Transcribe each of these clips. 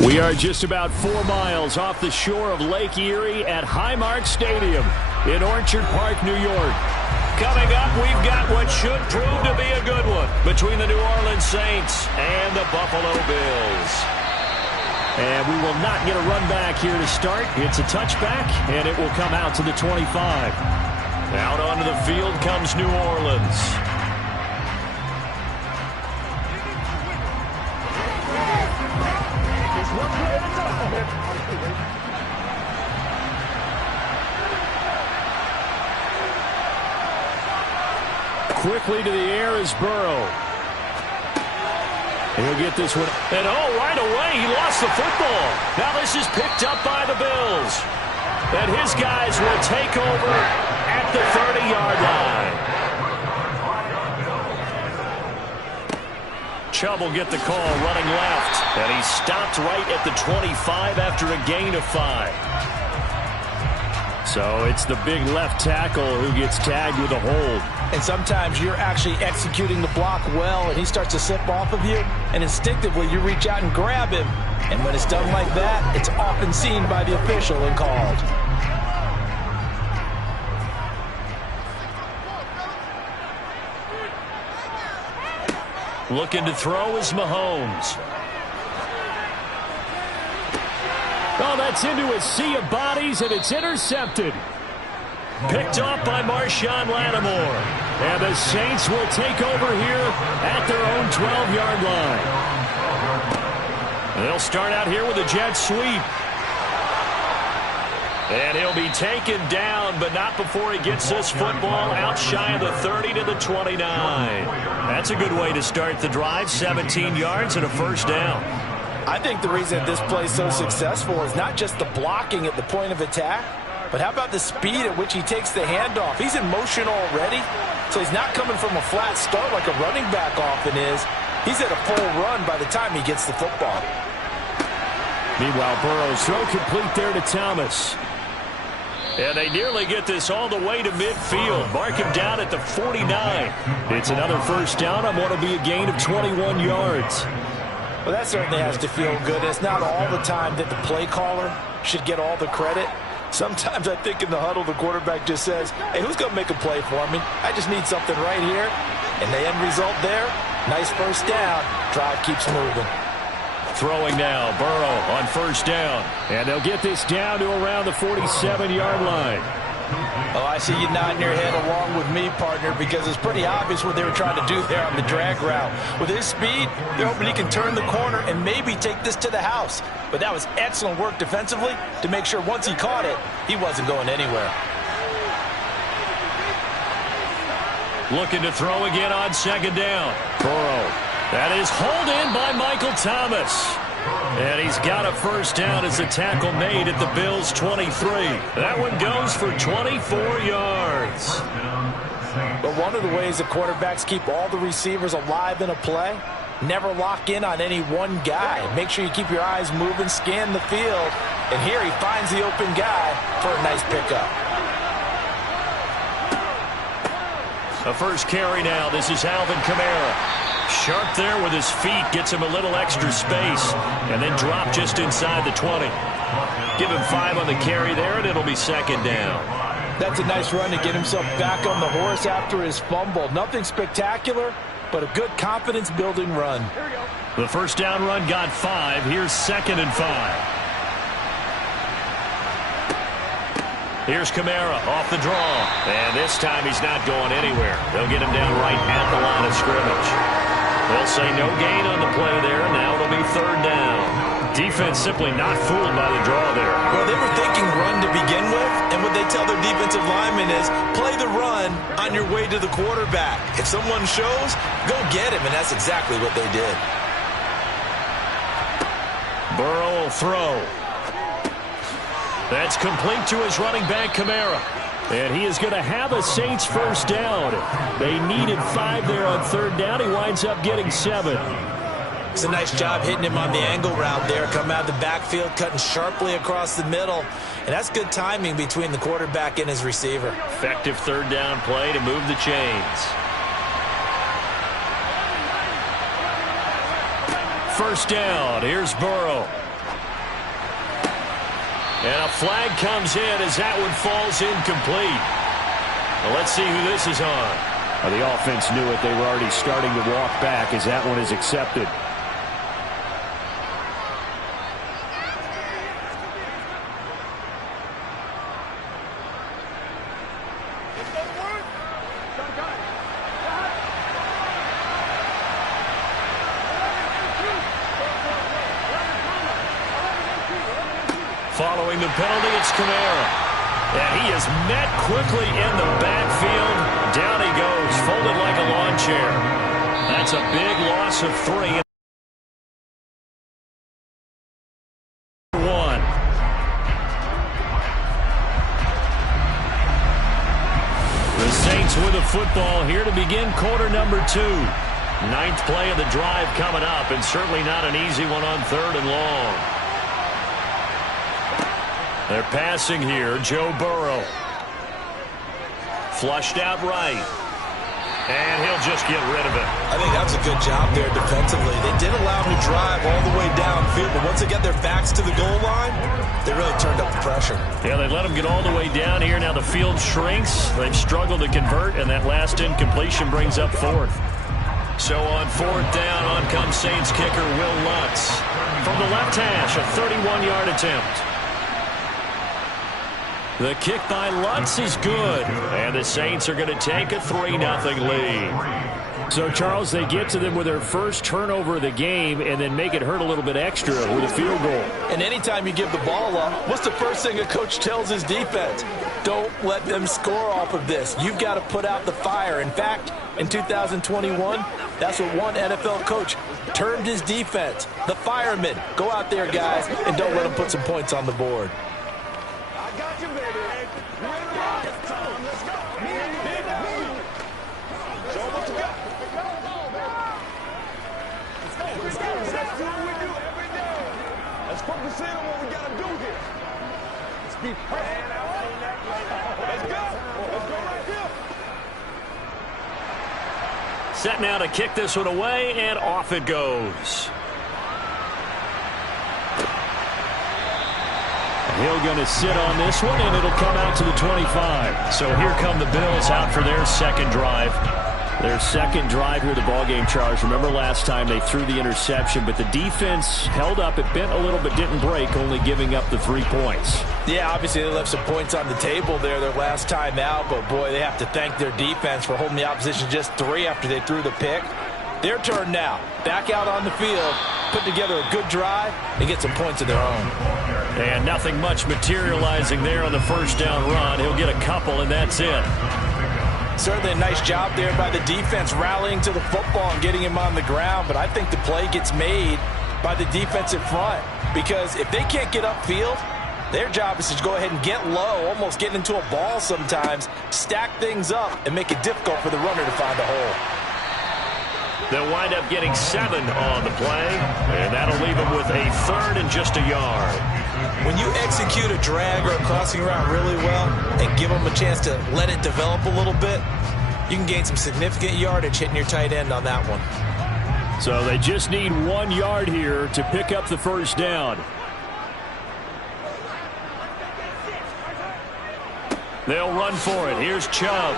We are just about 4 miles off the shore of Lake Erie at Highmark Stadium in Orchard Park, New York. Coming up, we've got what should prove to be a good one between the New Orleans Saints and the Buffalo Bills. And we will not get a run back here to start. It's a touchback, and it will come out to the 25. Out onto the field comes New Orleans. Quickly to the air is Burrow. He'll get this one. And right away, he lost the football. Now this is picked up by the Bills. And his guys will take over at the 30-yard line. Chubb will get the call running left. And he stopped right at the 25 after a gain of 5. So it's the big left tackle who gets tagged with a hold. And sometimes you're actually executing the block well, and he starts to slip off of you, and instinctively you reach out and grab him. And when it's done like that, it's often seen by the official and called. Looking to throw is Mahomes. Oh, that's into a sea of bodies, and it's intercepted. Picked off by Marshawn Lattimore. And the Saints will take over here at their own 12-yard line. They'll start out here with a jet sweep. And he'll be taken down, but not before he gets this football out shy of the 30 to the 29. That's a good way to start the drive, 17 yards and a first down. I think the reason this play is so successful is not just the blocking at the point of attack, but how about the speed at which he takes the handoff? He's in motion already, so he's not coming from a flat start like a running back often is. He's at a full run by the time he gets the football. Meanwhile, Burrow's throw complete there to Thomas. And they nearly get this all the way to midfield. Mark him down at the 49. It's another first down on what will be a gain of 21 yards. Well, that certainly has to feel good. It's not all the time that the play caller should get all the credit. Sometimes I think in the huddle, the quarterback just says, hey, who's going to make a play for me? I just need something right here. And the end result there, nice first down. Drive keeps moving. Throwing now, Burrow on first down. And they'll get this down to around the 47-yard line. Oh, I see you nodding your head along with me, partner, because it's pretty obvious what they were trying to do there on the drag route. With his speed, they're hoping he can turn the corner and maybe take this to the house. But that was excellent work defensively to make sure once he caught it, he wasn't going anywhere. Looking to throw again on second down. Burrow. That is hauled in by Michael Thomas. And he's got a first down as a tackle made at the Bills' 23. That one goes for 24 yards. But one of the ways the quarterbacks keep all the receivers alive in a play, never lock in on any one guy. Make sure you keep your eyes moving, scan the field. And here he finds the open guy for a nice pickup. A first carry now. This is Alvin Kamara. Sharp there with his feet, gets him a little extra space, and then drop just inside the 20. Give him 5 on the carry there, and it'll be second down. That's a nice run to get himself back on the horse after his fumble. Nothing spectacular, but a good confidence-building run. The first down run got 5. Here's second and 5. Here's Kamara off the draw. And this time he's not going anywhere. They'll get him down right at the line of scrimmage. They'll say no gain on the play there. Now it'll be third down. Defense simply not fooled by the draw there. Well, they were thinking run to begin with, and what they tell their defensive linemen is play the run on your way to the quarterback. If someone shows, go get him, and that's exactly what they did. Burrow will throw. That's complete to his running back, Kamara. And he is going to have a Saints first down. They needed 5 there on third down. He winds up getting 7. It's a nice job hitting him on the angle route there. Coming out of the backfield, cutting sharply across the middle. And that's good timing between the quarterback and his receiver. Effective third down play to move the chains. First down. Here's Burrow. And a flag comes in as that one falls incomplete. Well, let's see who this is on. Well, the offense knew it. They were already starting to walk back as that one is accepted. Following the penalty, it's Kamara. And he is met quickly in the backfield. Down he goes, folded like a lawn chair. That's a big loss of 3. The Saints with the football here to begin quarter number 2. 9th play of the drive coming up, and certainly not an easy one on 3rd and long. They're passing here. Joe Burrow. Flushed out right. And he'll just get rid of it. I think that was a good job there defensively. They did allow him to drive all the way downfield, but once they get their backs to the goal line, they really turned up the pressure. Yeah, they let him get all the way down here. Now the field shrinks. They've struggled to convert, and that last incompletion brings up 4th. So on 4th down, on comes Saints kicker Will Lutz. From the left hash, a 31-yard attempt. The kick by Lutz is good, and the Saints are going to take a 3-0 lead. So, Charles, they get to them with their first turnover of the game and then make it hurt a little bit extra with a field goal. And anytime you give the ball up, what's the first thing a coach tells his defense? Don't let them score off of this. You've got to put out the fire. In fact, in 2021, that's what one NFL coach termed his defense, the firemen. Go out there, guys, and don't let them put some points on the board. Set now to kick this one away, and off it goes. Hill going to sit on this one, and it'll come out to the 25. So here come the Bills out for their second drive. Their second drive here, the ballgame, Charles. Remember last time they threw the interception, but the defense held up. It bent a little but didn't break, only giving up the 3 points. Yeah, obviously they left some points on the table there their last time out, but boy, they have to thank their defense for holding the opposition just 3 after they threw the pick. Their turn now. Back out on the field, put together a good drive, and get some points of their own. And nothing much materializing there on the first down run. He'll get a couple, and that's it. Certainly a nice job there by the defense rallying to the football and getting him on the ground, but I think the play gets made by the defensive front because if they can't get upfield, their job is to go ahead and get low, almost get into a ball sometimes, stack things up, and make it difficult for the runner to find a hole. They'll wind up getting 7 on the play, and that'll leave them with a 3rd and just a yard. When you execute a drag or a crossing route really well and give them a chance to let it develop a little bit, you can gain some significant yardage hitting your tight end on that one. So they just need 1 yard here to pick up the first down. They'll run for it. Here's Chubb.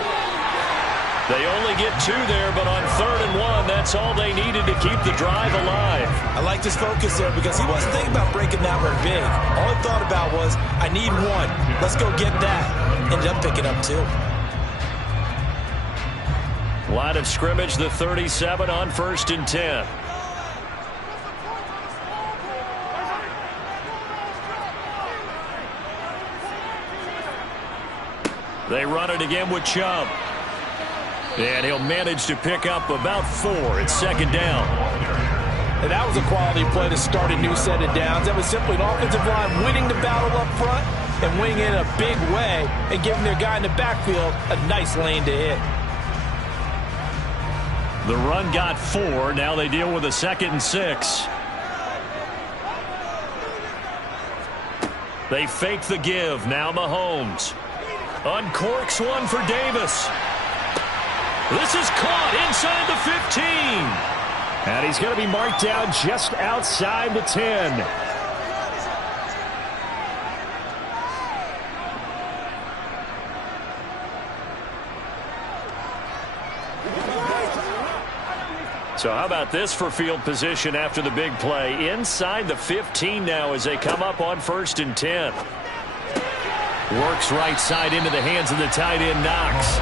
They only get 2 there, but on 3rd and 1, that's all they needed to keep the drive alive. I like his focus there because he wasn't thinking about breaking that one big. All he thought about was, I need 1. Let's go get that. Ended up picking up 2. Line of scrimmage, the 37 on 1st and 10. They run it again with Chubb. And he'll manage to pick up about 4. It's 2nd down. And that was a quality play to start a new set of downs. That was simply an offensive line winning the battle up front and winning it in a big way and giving their guy in the backfield a nice lane to hit. The run got 4. Now they deal with a 2nd and 6. They fake the give. Now Mahomes uncorks one for Davis. This is caught inside the 15. And he's going to be marked down just outside the 10. So how about this for field position after the big play? Inside the 15 now as they come up on 1st and 10. Works right side into the hands of the tight end, Knox.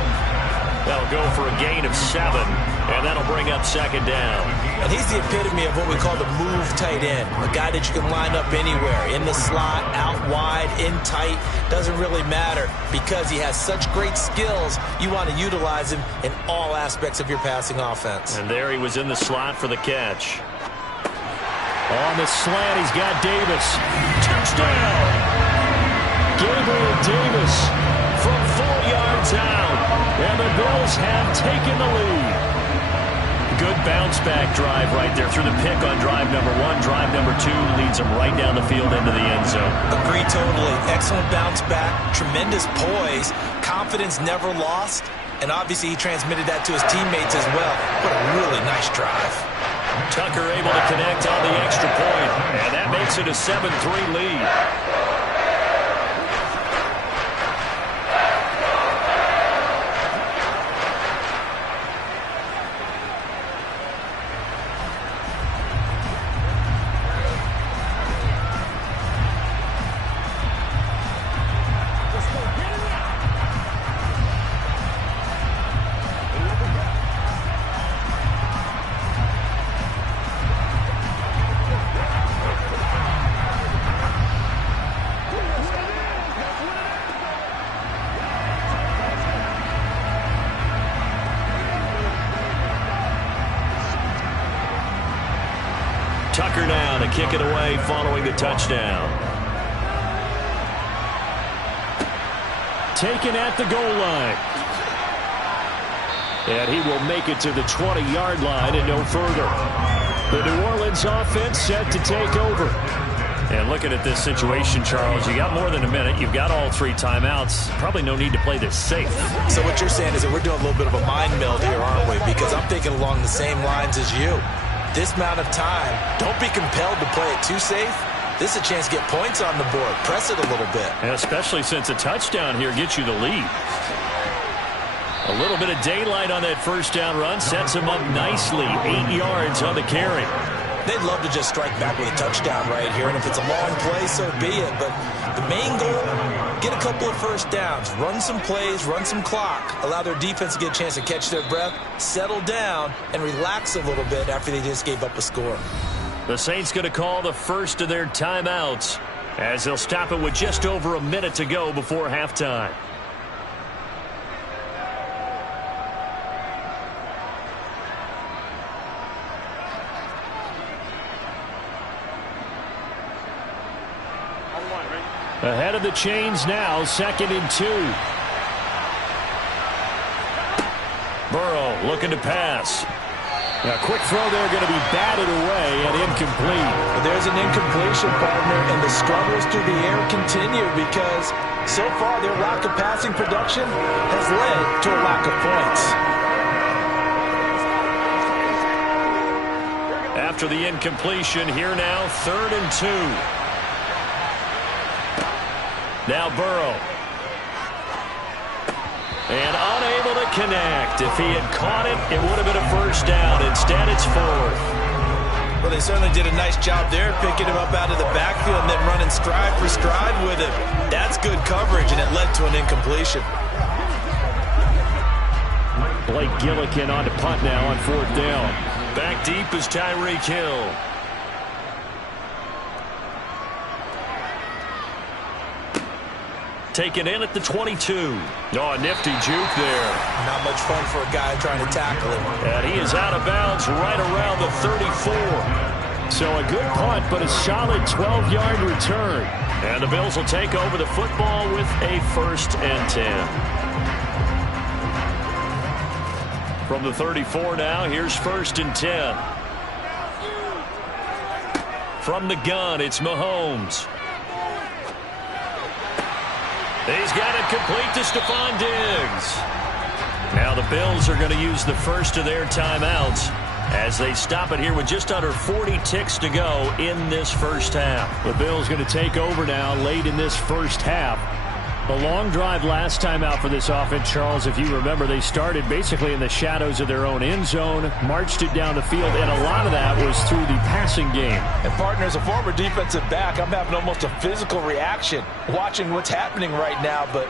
That'll go for a gain of 7, and that'll bring up 2nd down. And he's the epitome of what we call the move tight end, a guy that you can line up anywhere, in the slot, out wide, in tight, doesn't really matter because he has such great skills. You want to utilize him in all aspects of your passing offense. And there he was in the slot for the catch. On the slant, he's got Davis. Touchdown! Gabriel Davis from 4 yards out, and the Bills have taken the lead. Good bounce-back drive right there through the pick on drive number 1. Drive number 2 leads them right down the field into the end zone. Agree totally. Excellent bounce-back, tremendous poise, confidence never lost, and obviously he transmitted that to his teammates as well. What a really nice drive. Tucker able to connect on the extra point, and that makes it a 7-3 lead. Tucker now to kick it away following the touchdown. Taken at the goal line. And he will make it to the 20-yard line and no further. The New Orleans offense set to take over. And looking at this situation, Charles, you got more than a minute. You've got all 3 timeouts. Probably no need to play this safe. So what you're saying is that we're doing a little bit of a mind meld here, aren't we? Because I'm thinking along the same lines as you. This amount of time, don't be compelled to play it too safe. This is a chance to get points on the board. Press it a little bit. And especially since a touchdown here gets you the lead. A little bit of daylight on that first down run sets him up nicely. 8 yards on the carry. They'd love to just strike back with a touchdown right here, and if it's a long play, so be it. But the main goal, get a couple of first downs, run some plays, run some clock, allow their defense to get a chance to catch their breath, settle down, and relax a little bit after they just gave up a score. The Saints going to call the first of their timeouts as they'll stop it with just over a minute to go before halftime. Ahead of the chains now, 2nd and 2. Burrow looking to pass. A quick throw there going to be batted away and incomplete. There's an incompletion, partner, and the struggles through the air continue because so far their lack of passing production has led to a lack of points. After the incompletion, here now, 3rd and 2. Now Burrow. And unable to connect. If he had caught it, it would have been a first down. Instead, it's 4th. Well, they certainly did a nice job there, picking him up out of the backfield and then running stride for stride with him. That's good coverage, and it led to an incompletion. Blake Gillikin on to punt now on 4th down. Back deep is Tyreek Hill. Taken in at the 22. Oh, a nifty juke there. Not much fun for a guy trying to tackle him. And he is out of bounds right around the 34. So a good punt, but a solid 12-yard return. And the Bills will take over the football with a 1st and 10. From the 34 now, here's 1st and 10. From the gun, it's Mahomes. He's got it complete to Stephon Diggs. Now the Bills are going to use the first of their timeouts as they stop it here with just under 40 ticks to go in this first half. The Bills going to take over now late in this first half. A long drive last time out for this offense, Charles. If you remember, they started basically in the shadows of their own end zone, marched it down the field, and a lot of that was through the passing game. And, partner, as a former defensive back, I'm having almost a physical reaction watching what's happening right now. But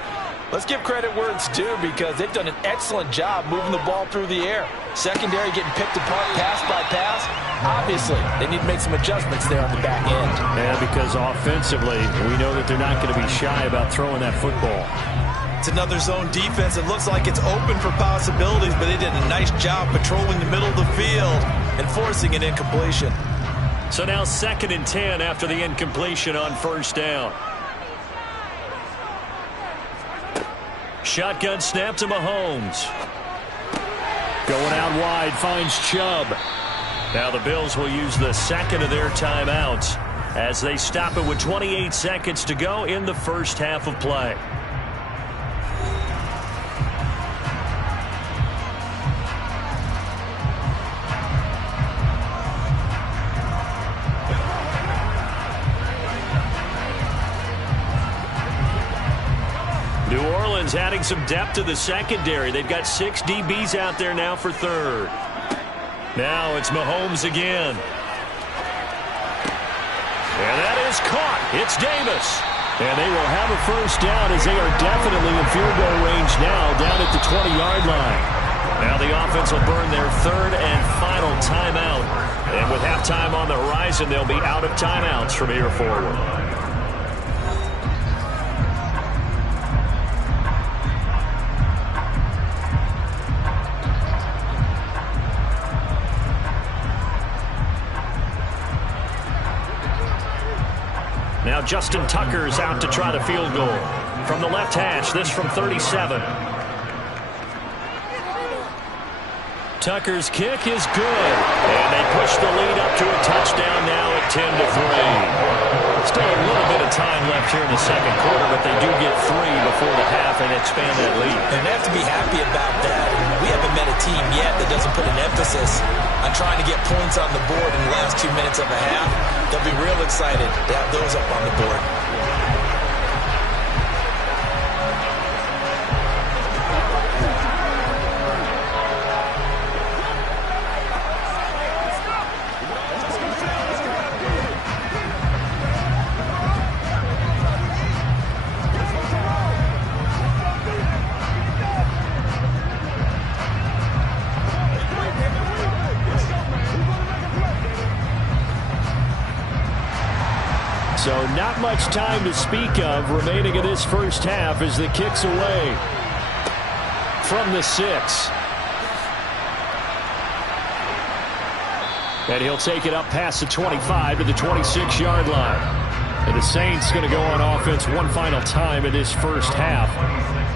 let's give credit where it's due because they've done an excellent job moving the ball through the air. Secondary getting picked apart pass by pass. Obviously, they need to make some adjustments there on the back end. Yeah, because offensively, we know that they're not going to be shy about throwing that football. It's another zone defense. It looks like it's open for possibilities, but they did a nice job patrolling the middle of the field and forcing an incompletion. So now 2nd and 10 after the incompletion on first down. Shotgun snap to Mahomes. Going out wide, finds Chubb. Now the Bills will use the second of their timeouts as they stop it with 28 seconds to go in the first half of play. New Orleans adding some depth to the secondary. They've got 6 DBs out there now for third. Now it's Mahomes again. And that is caught. It's Davis. And they will have a first down as they are definitely in field goal range now down at the 20-yard line. Now the offense will burn their third and final timeout. And with halftime on the horizon, they'll be out of timeouts from here forward. Now Justin Tucker's out to try the field goal. From the left hash, this from 37. Tucker's kick is good. And they push the lead up to a touchdown now at 10-3. Still a little bit of time left here in the second quarter, but they do get 3 before the half and expand that lead. And they have to be happy about that. We haven't met a team yet that doesn't put an emphasis on trying to get points on the board in the last 2 minutes of a half. They'll be real excited to have those up on the board. So not much time to speak of remaining in this first half as the kick's away from the 6. And he'll take it up past the 25 to the 26-yard line. And the Saints going to go on offense one final time in this first half.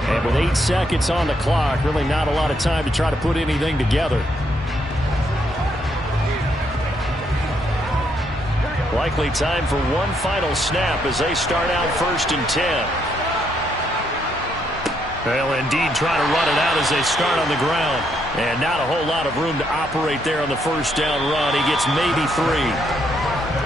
And with 8 seconds on the clock, really not a lot of time to try to put anything together. Likely time for one final snap as they start out 1st and 10. Well, indeed, trying to run it out as they start on the ground. And not a whole lot of room to operate there on the first down run. He gets maybe 3.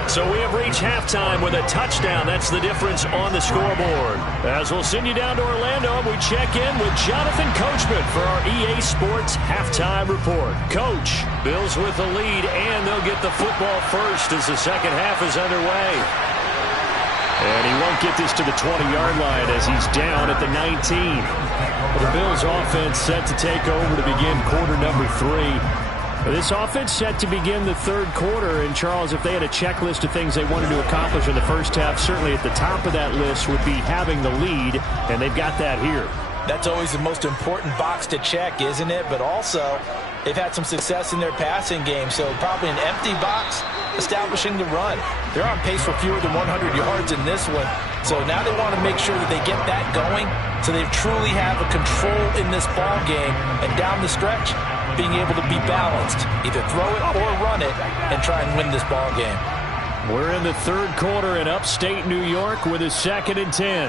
So we have reached halftime with a touchdown. That's the difference on the scoreboard. As we'll send you down to Orlando, we check in with Jonathan Coachman for our EA Sports Halftime Report. Coach, Bills with the lead, and they'll get the football first as the second half is underway. And he won't get this to the 20-yard line as he's down at the 19. The Bills offense set to take over to begin quarter number 3. This offense set to begin the third quarter, and Charles, if they had a checklist of things they wanted to accomplish in the first half, certainly at the top of that list would be having the lead, and they've got that here. That's always the most important box to check, isn't it? But also, they've had some success in their passing game, so probably an empty box establishing the run. They're on pace for fewer than 100 yards in this one, so now they want to make sure that they get that going so they truly have a control in this ball game, and down the stretch, being able to be balanced, either throw it or run it, and try and win this ball game. We're in the third quarter in upstate New York with a 2nd and 10.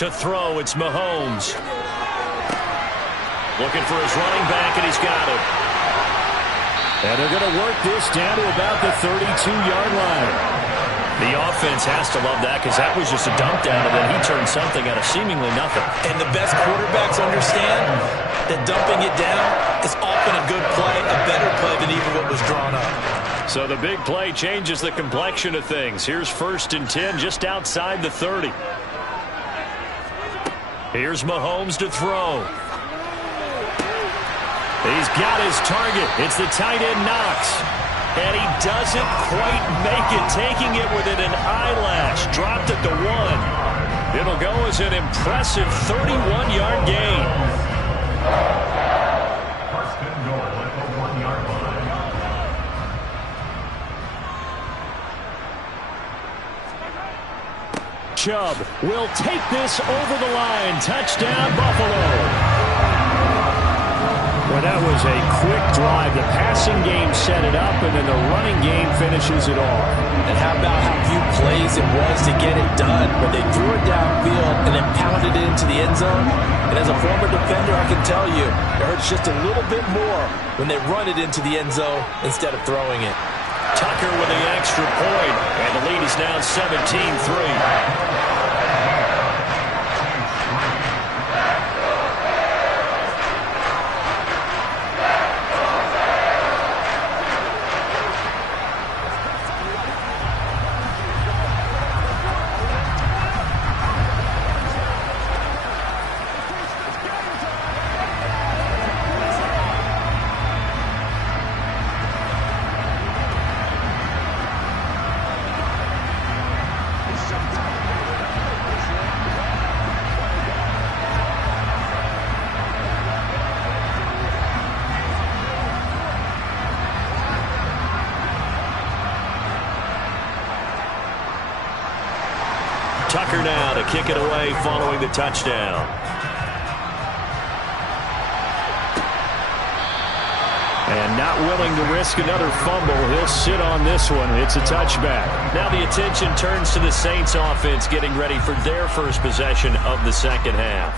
To throw, it's Mahomes. Looking for his running back, and he's got it. And they're going to work this down to about the 32-yard line. The offense has to love that because that was just a dump down, and then he turned something out of seemingly nothing. And the best quarterbacks understand that dumping it down is often a good play, a better play than even what was drawn up. So the big play changes the complexion of things. Here's 1st and 10 just outside the 30. Here's Mahomes to throw. He's got his target. It's the tight end Knox. And he doesn't quite make it, taking it within an eyelash. Dropped at the 1. It'll go as an impressive 31-yard gain. Chubb will take this over the line. Touchdown, Buffalo. Well, that was a quick drive. The passing game set it up, and then the running game finishes it off. And how about how few plays it was to get it done, but they threw it downfield and then pounded it into the end zone. And as a former defender, I can tell you, it hurts just a little bit more when they run it into the end zone instead of throwing it. Tucker with the extra point, and the lead is now 17-3. Tucker now to kick it away following the touchdown. And not willing to risk another fumble. He'll sit on this one. It's a touchback. Now the attention turns to the Saints offense getting ready for their first possession of the second half.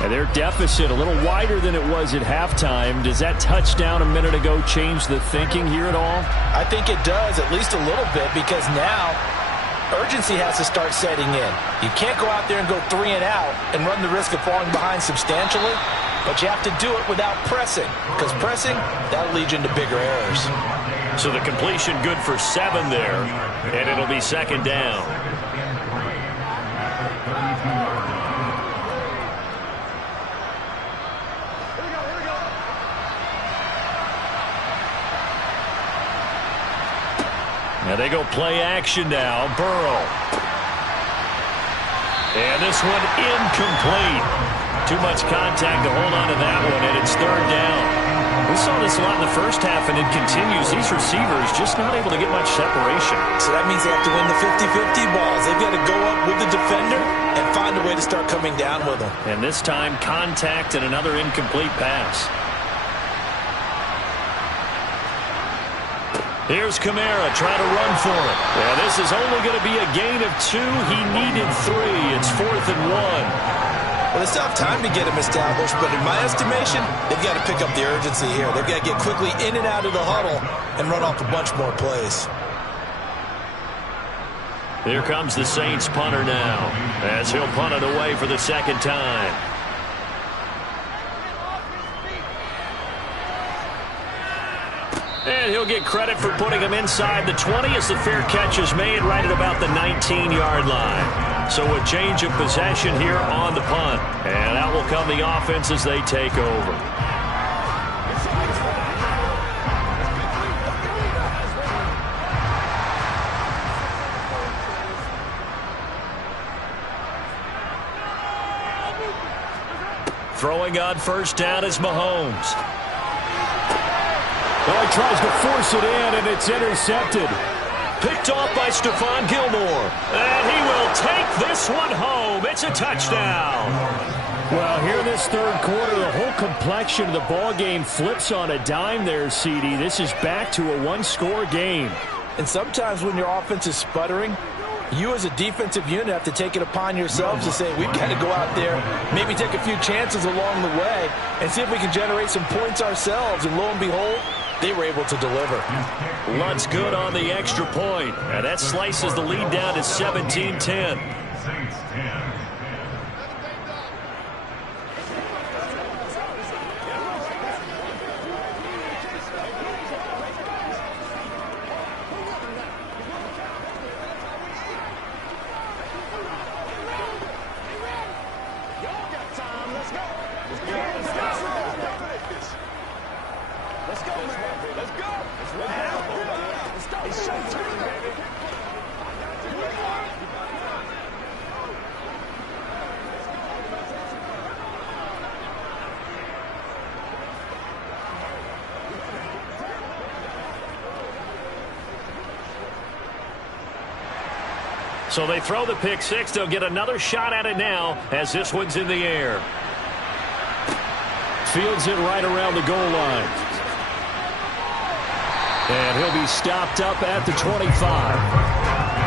And their deficit a little wider than it was at halftime. Does that touchdown a minute ago change the thinking here at all? I think it does, at least a little bit, because now urgency has to start setting in. You can't go out there and go 3 and out and run the risk of falling behind substantially, but you have to do it without pressing, because pressing, that'll lead you into bigger errors. So the completion good for 7 there, and it'll be second down. Now they go play action now. Burrow. And this one incomplete. Too much contact to hold on to that one, and it's third down. We saw this a lot in the first half, and it continues. These receivers just not able to get much separation. So that means they have to win the 50-50 balls. They've got to go up with the defender and find a way to start coming down with them. And this time, contact and another incomplete pass. Here's Kamara trying to run for it. Yeah, this is only going to be a gain of 2. He needed 3. It's 4th and 1. Well, it's tough time to get him established, but in my estimation, they've got to pick up the urgency here. They've got to get quickly in and out of the huddle and run off a bunch more plays. Here comes the Saints punter now, as he'll punt it away for the second time. And he'll get credit for putting him inside the 20 as the fair catch is made right at about the 19-yard line. So a change of possession here on the punt. And out will come the offense as they take over. Throwing on first down is Mahomes. Well, he tries to force it in, and it's intercepted. Picked off by Stephon Gilmore. And he will take this one home. It's a touchdown. Well, here in this third quarter, the whole complexion of the ball game flips on a dime there, CD. This is back to a one-score game. And sometimes when your offense is sputtering, you as a defensive unit have to take it upon yourselves to say, we've got to go out there, maybe take a few chances along the way, and see if we can generate some points ourselves. And lo and behold, they were able to deliver. Lunt's good on the extra point, and that slices the lead down to 17-10. So they throw the pick six. They'll get another shot at it now as this one's in the air. Fields it right around the goal line. And he'll be stopped up at the 25.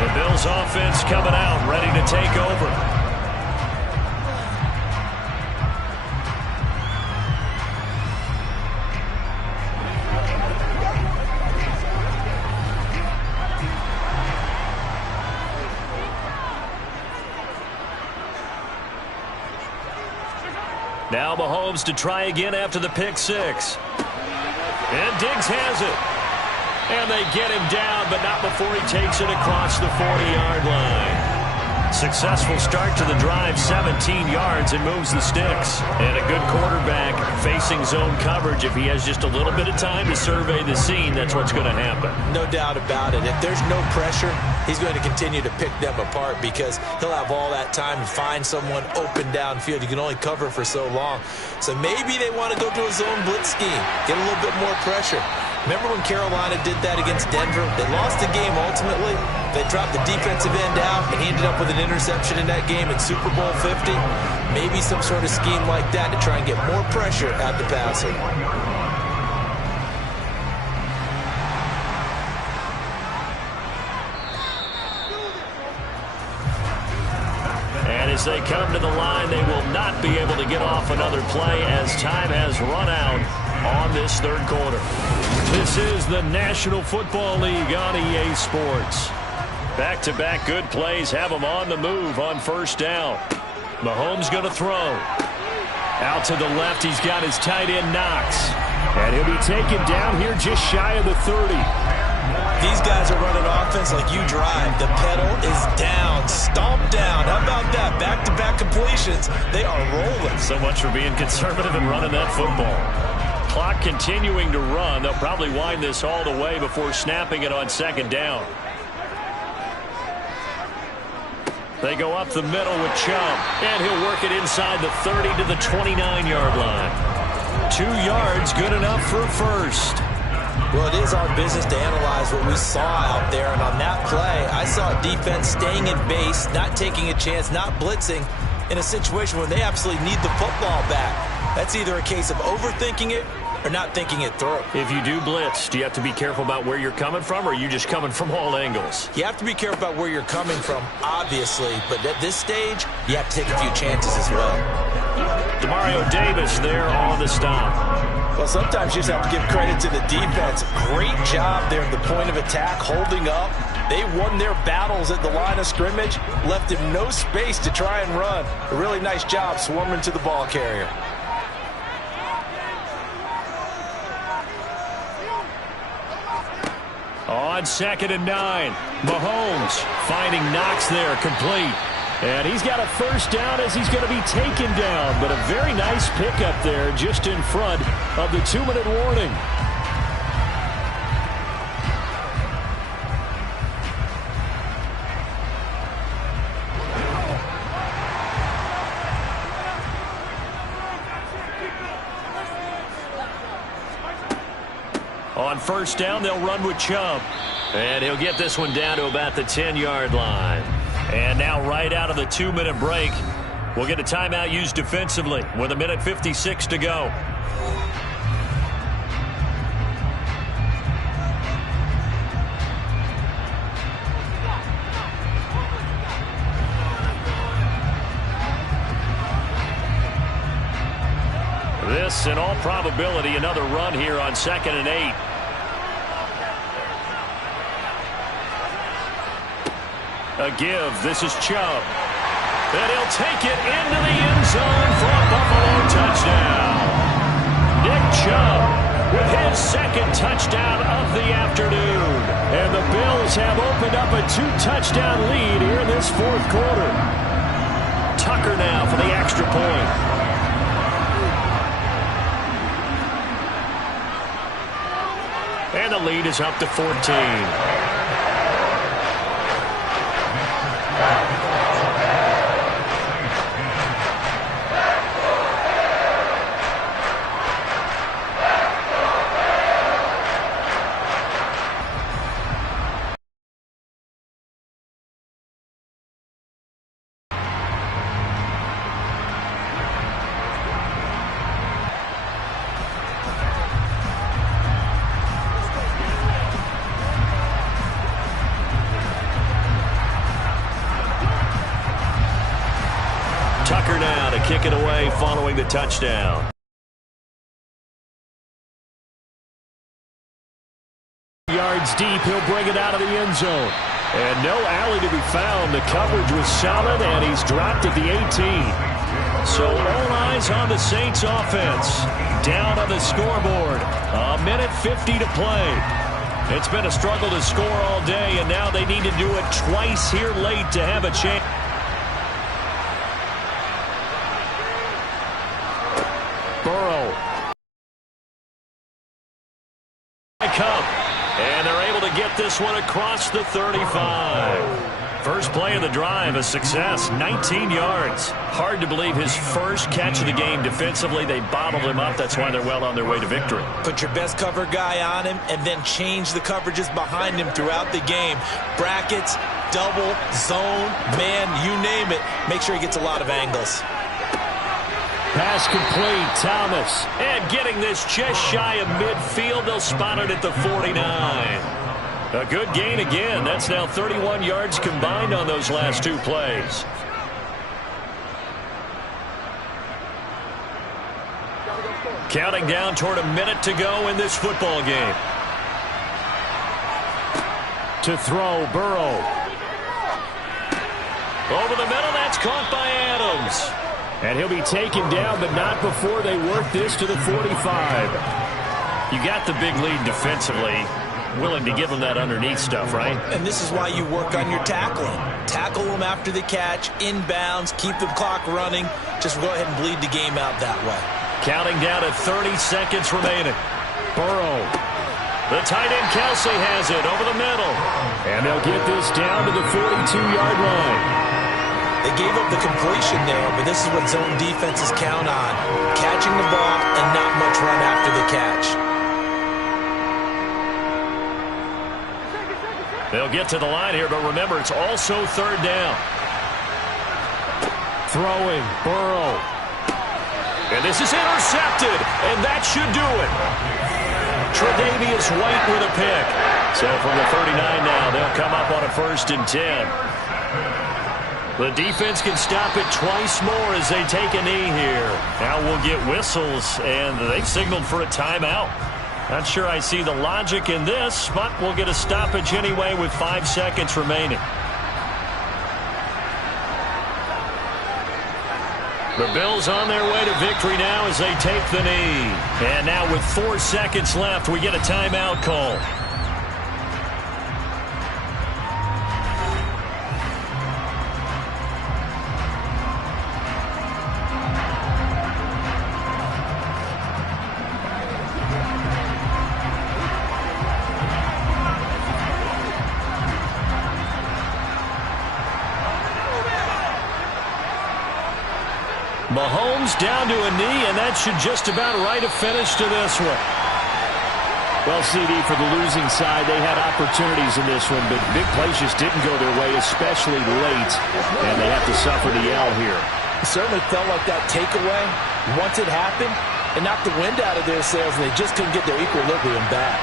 The Bills offense coming out, ready to take over. Now Mahomes to try again after the pick six. And Diggs has it. And they get him down, but not before he takes it across the 40-yard line. Successful start to the drive, 17 yards, and moves the sticks. And a good quarterback facing zone coverage. If he has just a little bit of time to survey the scene, that's what's going to happen. No doubt about it. If there's no pressure, he's going to continue to pick them apart because he'll have all that time to find someone open downfield. You can only cover for so long. So maybe they want to go to a zone blitz scheme, get a little bit more pressure. Remember when Carolina did that against Denver? They lost the game ultimately. They dropped the defensive end out, and he ended up with an interception in that game in Super Bowl 50. Maybe some sort of scheme like that to try and get more pressure at the passer. And as they come to the line, they will not be able to get off another play as time has run out on this third quarter. This is the National Football League on EA Sports. Back-to-back good plays have them on the move on first down. Mahomes going to throw. Out to the left, he's got his tight end Knox. And he'll be taken down here just shy of the 30. These guys are running offense like you drive. The pedal is down, stomped down. How about that? Back-to-back completions. They are rolling. So much for being conservative and running that football. Clock continuing to run. They'll probably wind this all the way before snapping it on second down. They go up the middle with Chubb, and he'll work it inside the 30 to the 29-yard line. 2 yards, good enough for a first. Well, it is our business to analyze what we saw out there, and on that play, I saw defense staying in base, not taking a chance, not blitzing, in a situation where they absolutely need the football back. That's either a case of overthinking it or not thinking it through. If you do blitz, do you have to be careful about where you're coming from, or are you just coming from all angles? You have to be careful about where you're coming from, obviously, but at this stage, you have to take a few chances as well. Demario Davis there on the stop. Well, sometimes you just have to give credit to the defense. Great job there at the point of attack, holding up. They won their battles at the line of scrimmage, left him no space to try and run. A really nice job swarming to the ball carrier. On 2nd and 9, Mahomes finding Knox there, complete. And he's got a first down as he's going to be taken down. But a very nice pickup there just in front of the 2-minute warning. On first down, they'll run with Chubb. And he'll get this one down to about the 10-yard line. And now right out of the 2-minute break, we'll get a timeout used defensively with 1:56 to go. This, in all probability, another run here on 2nd and 8. A give. This is Chubb. And he'll take it into the end zone for a Buffalo touchdown. Nick Chubb with his second touchdown of the afternoon. And the Bills have opened up a 2-touchdown lead here in this fourth quarter. Tucker now for the extra point. And the lead is up to 14. Tucker now to kick it away following the touchdown. Yards deep, he'll bring it out of the end zone. And no alley to be found. The coverage was solid, and he's dropped at the 18. So all eyes on the Saints offense. Down on the scoreboard. A minute 50 to play. It's been a struggle to score all day, and now they need to do it twice here late to have a chance. Burrow. And they're able to get this one across the 35. First play of the drive, a success, 19 yards. Hard to believe his first catch of the game defensively. They bottled him up. That's why they're well on their way to victory. Put your best cover guy on him and then change the coverages behind him throughout the game. Brackets, double, zone, man, you name it. Make sure he gets a lot of angles. Pass complete, Thomas. And getting this just shy of midfield. They'll spot it at the 49. A good gain again. That's now 31 yards combined on those last two plays. Counting down toward a minute to go in this football game. To throw, Burrow. Over the middle, that's caught by Adams. And he'll be taken down, but not before they work this to the 45. You got the big lead defensively. Willing to give them that underneath stuff, right? And this is why you work on your tackling. Tackle them after the catch, inbounds, keep the clock running. Just go ahead and bleed the game out that way. Counting down to 30 seconds remaining. Burrow. The tight end Kelsey has it over the middle. And they'll get this down to the 42-yard line. They gave up the completion there, but this is what zone defenses count on. Catching the ball and not much run after the catch. They'll get to the line here, but remember, it's also third down. Throwing, Burrow. And this is intercepted, and that should do it. Tre'Davious White with a pick. So from the 39 now, they'll come up on a 1st and 10. The defense can stop it twice more as they take a knee here. Now we'll get whistles, and they've signaled for a timeout. Not sure I see the logic in this, but we'll get a stoppage anyway with 5 seconds remaining. The Bills on their way to victory now as they take the knee. And now with 4 seconds left, we get a timeout call. Mahomes down to a knee, and that should just about write a finish to this one. Well, CD, for the losing side, they had opportunities in this one, but big plays just didn't go their way, especially late, and they have to suffer the L here. It certainly felt like that takeaway, once it happened, it knocked the wind out of their sails, and they just couldn't get their equilibrium back.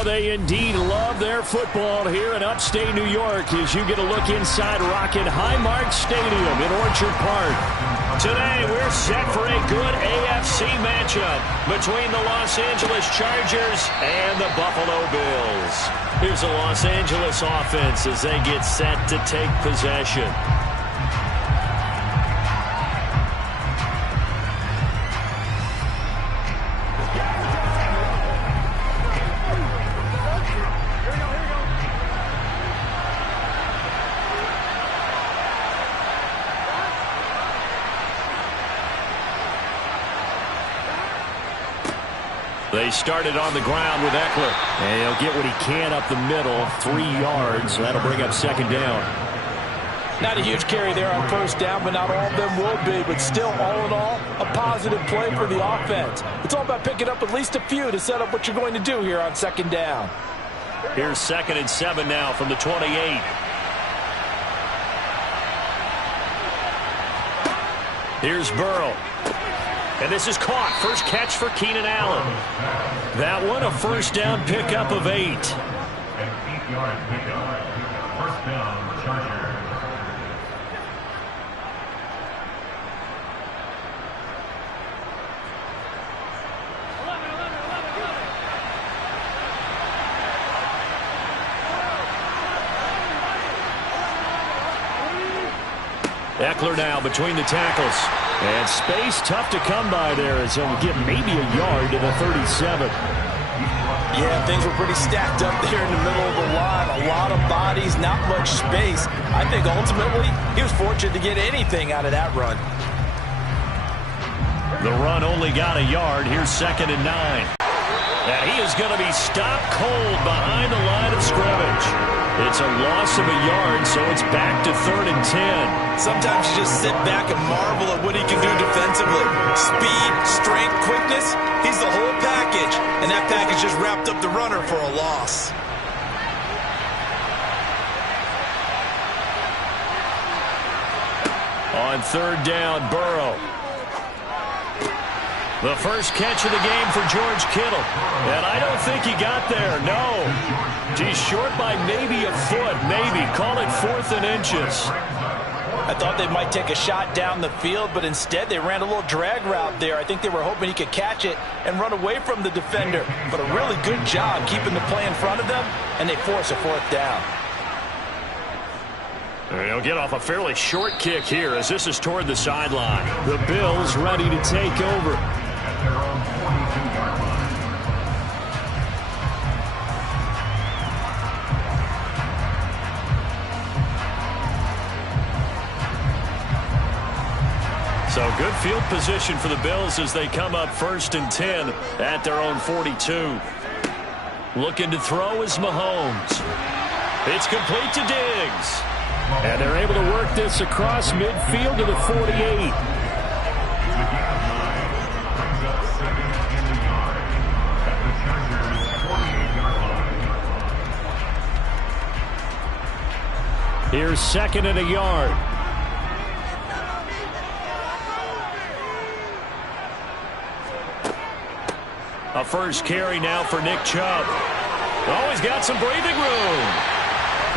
Oh, they indeed love their football here in upstate New York as you get a look inside Rocket Highmark Stadium in Orchard Park. Today, we're set for a good AFC matchup between the Los Angeles Chargers and the Buffalo Bills. Here's the Los Angeles offense as they get set to take possession. They started on the ground with Eckler. And he'll get what he can up the middle, 3 yards. That'll bring up second down. Not a huge carry there on first down, but not all of them will be. But still, all in all, a positive play for the offense. It's all about picking up at least a few to set up what you're going to do here on second down. Here's 2nd and 7 now from the 28. Here's Burrow. And this is caught. First catch for Keenan Allen. That one, a first down pickup of 8. First down, Chargers. Eckler now between the tackles. And space tough to come by there as he'll get maybe a yard to the 37. Yeah, things were pretty stacked up there in the middle of the line. A lot of bodies, not much space. I think ultimately he was fortunate to get anything out of that run. The run only got a yard. Here's 2nd and 9. And he is going to be stopped cold behind the line of scrimmage. It's a loss of a yard, so it's back to 3rd and 10. Sometimes you just sit back and marvel at what he can do defensively. Speed, strength, quickness, he's the whole package. And that package just wrapped up the runner for a loss. On 3rd down, Burrow. The first catch of the game for George Kittle. And I don't think he got there, no. He's short by maybe a foot, maybe. Call it 4th and inches. I thought they might take a shot down the field, but instead they ran a little drag route there. I think they were hoping he could catch it and run away from the defender. But a really good job keeping the play in front of them, and they force a 4th down. And he'll get off a fairly short kick here as this is toward the sideline. The Bills ready to take over. Their own 42-yard line. So good field position for the Bills as they come up 1st and 10 at their own 42. Looking to throw is Mahomes. It's complete to Diggs. And they're able to work this across midfield to the 48. Here's 2nd and a yard. A first carry now for Nick Chubb. Oh, he's got some breathing room.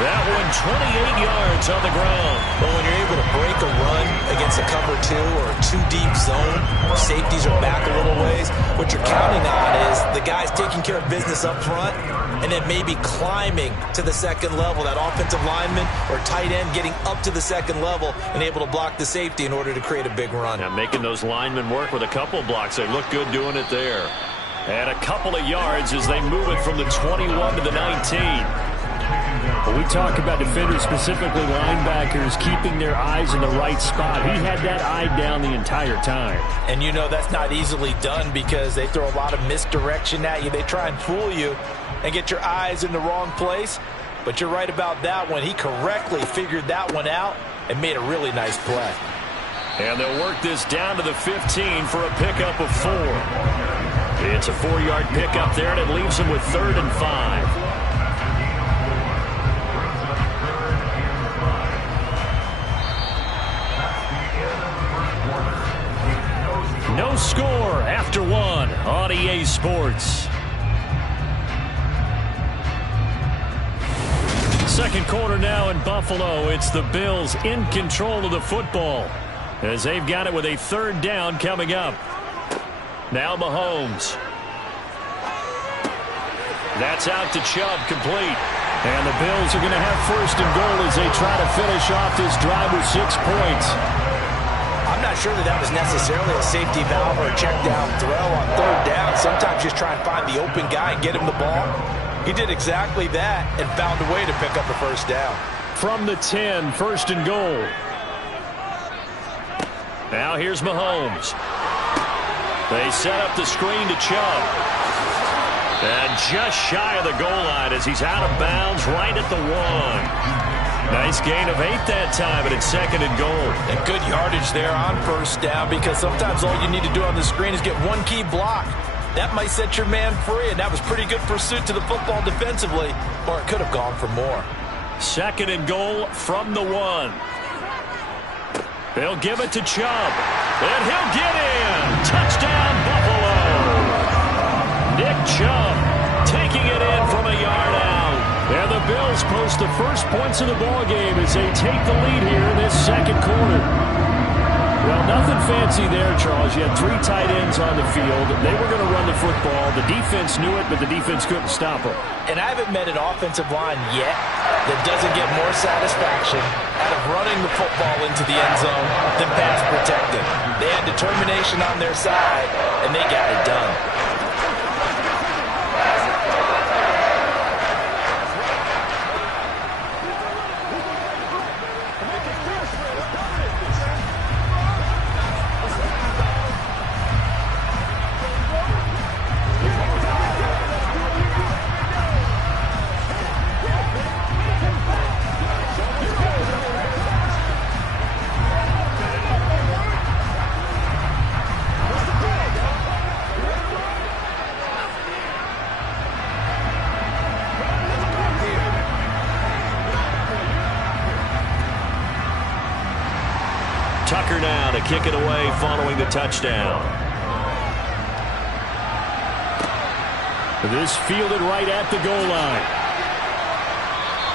That one 28 yards on the ground. But when you're able to break a run against a cover 2 or a 2-deep zone, safeties are back a little ways. What you're counting on is the guys taking care of business up front and then maybe climbing to the 2nd level. That offensive lineman or tight end getting up to the 2nd level and able to block the safety in order to create a big run. Now making those linemen work with a couple of blocks. They look good doing it there. And a couple of yards as they move it from the 21 to the 19. When we talk about defenders, specifically linebackers, keeping their eyes in the right spot, he had that eye down the entire time. And you know that's not easily done because they throw a lot of misdirection at you. They try and fool you and get your eyes in the wrong place. But you're right about that one. He correctly figured that one out and made a really nice play. And they'll work this down to the 15 for a pickup of 4. It's a 4-yard pickup there, and it leaves them with 3rd and 5. No score after 1 on EA Sports. Second quarter now in Buffalo. It's the Bills in control of the football as they've got it with a third down coming up. Now Mahomes. That's out to Chubb, complete. And the Bills are going to have first and goal as they try to finish off this drive with 6 points. I'm not sure that was necessarily a safety valve or a check down throw on third down. Sometimes just try and find the open guy and get him the ball. He did exactly that and found a way to pick up a first down. From the 10, first and goal. Now here's Mahomes. They set up the screen to Chubb. And just shy of the goal line as he's out of bounds right at the 1. Nice gain of 8 that time, and it's second and goal. And good yardage there on first down, because sometimes all you need to do on the screen is get one key block. That might set your man free, and that was pretty good pursuit to the football defensively, or it could have gone for more. Second and goal from the 1. They'll give it to Chubb, and he'll get in. Touchdown, Buffalo. Nick Chubb taking it in from a yard out. And the Bills post the first points of the ballgame as they take the lead here in this second quarter. Well, nothing fancy there, Charles. You had 3 tight ends on the field. They were going to run the football. The defense knew it, but the defense couldn't stop them. And I haven't met an offensive line yet that doesn't get more satisfaction out of running the football into the end zone than pass protecting. They had determination on their side, and they got it done. Tucker now to kick it away following the touchdown. This fielded right at the goal line.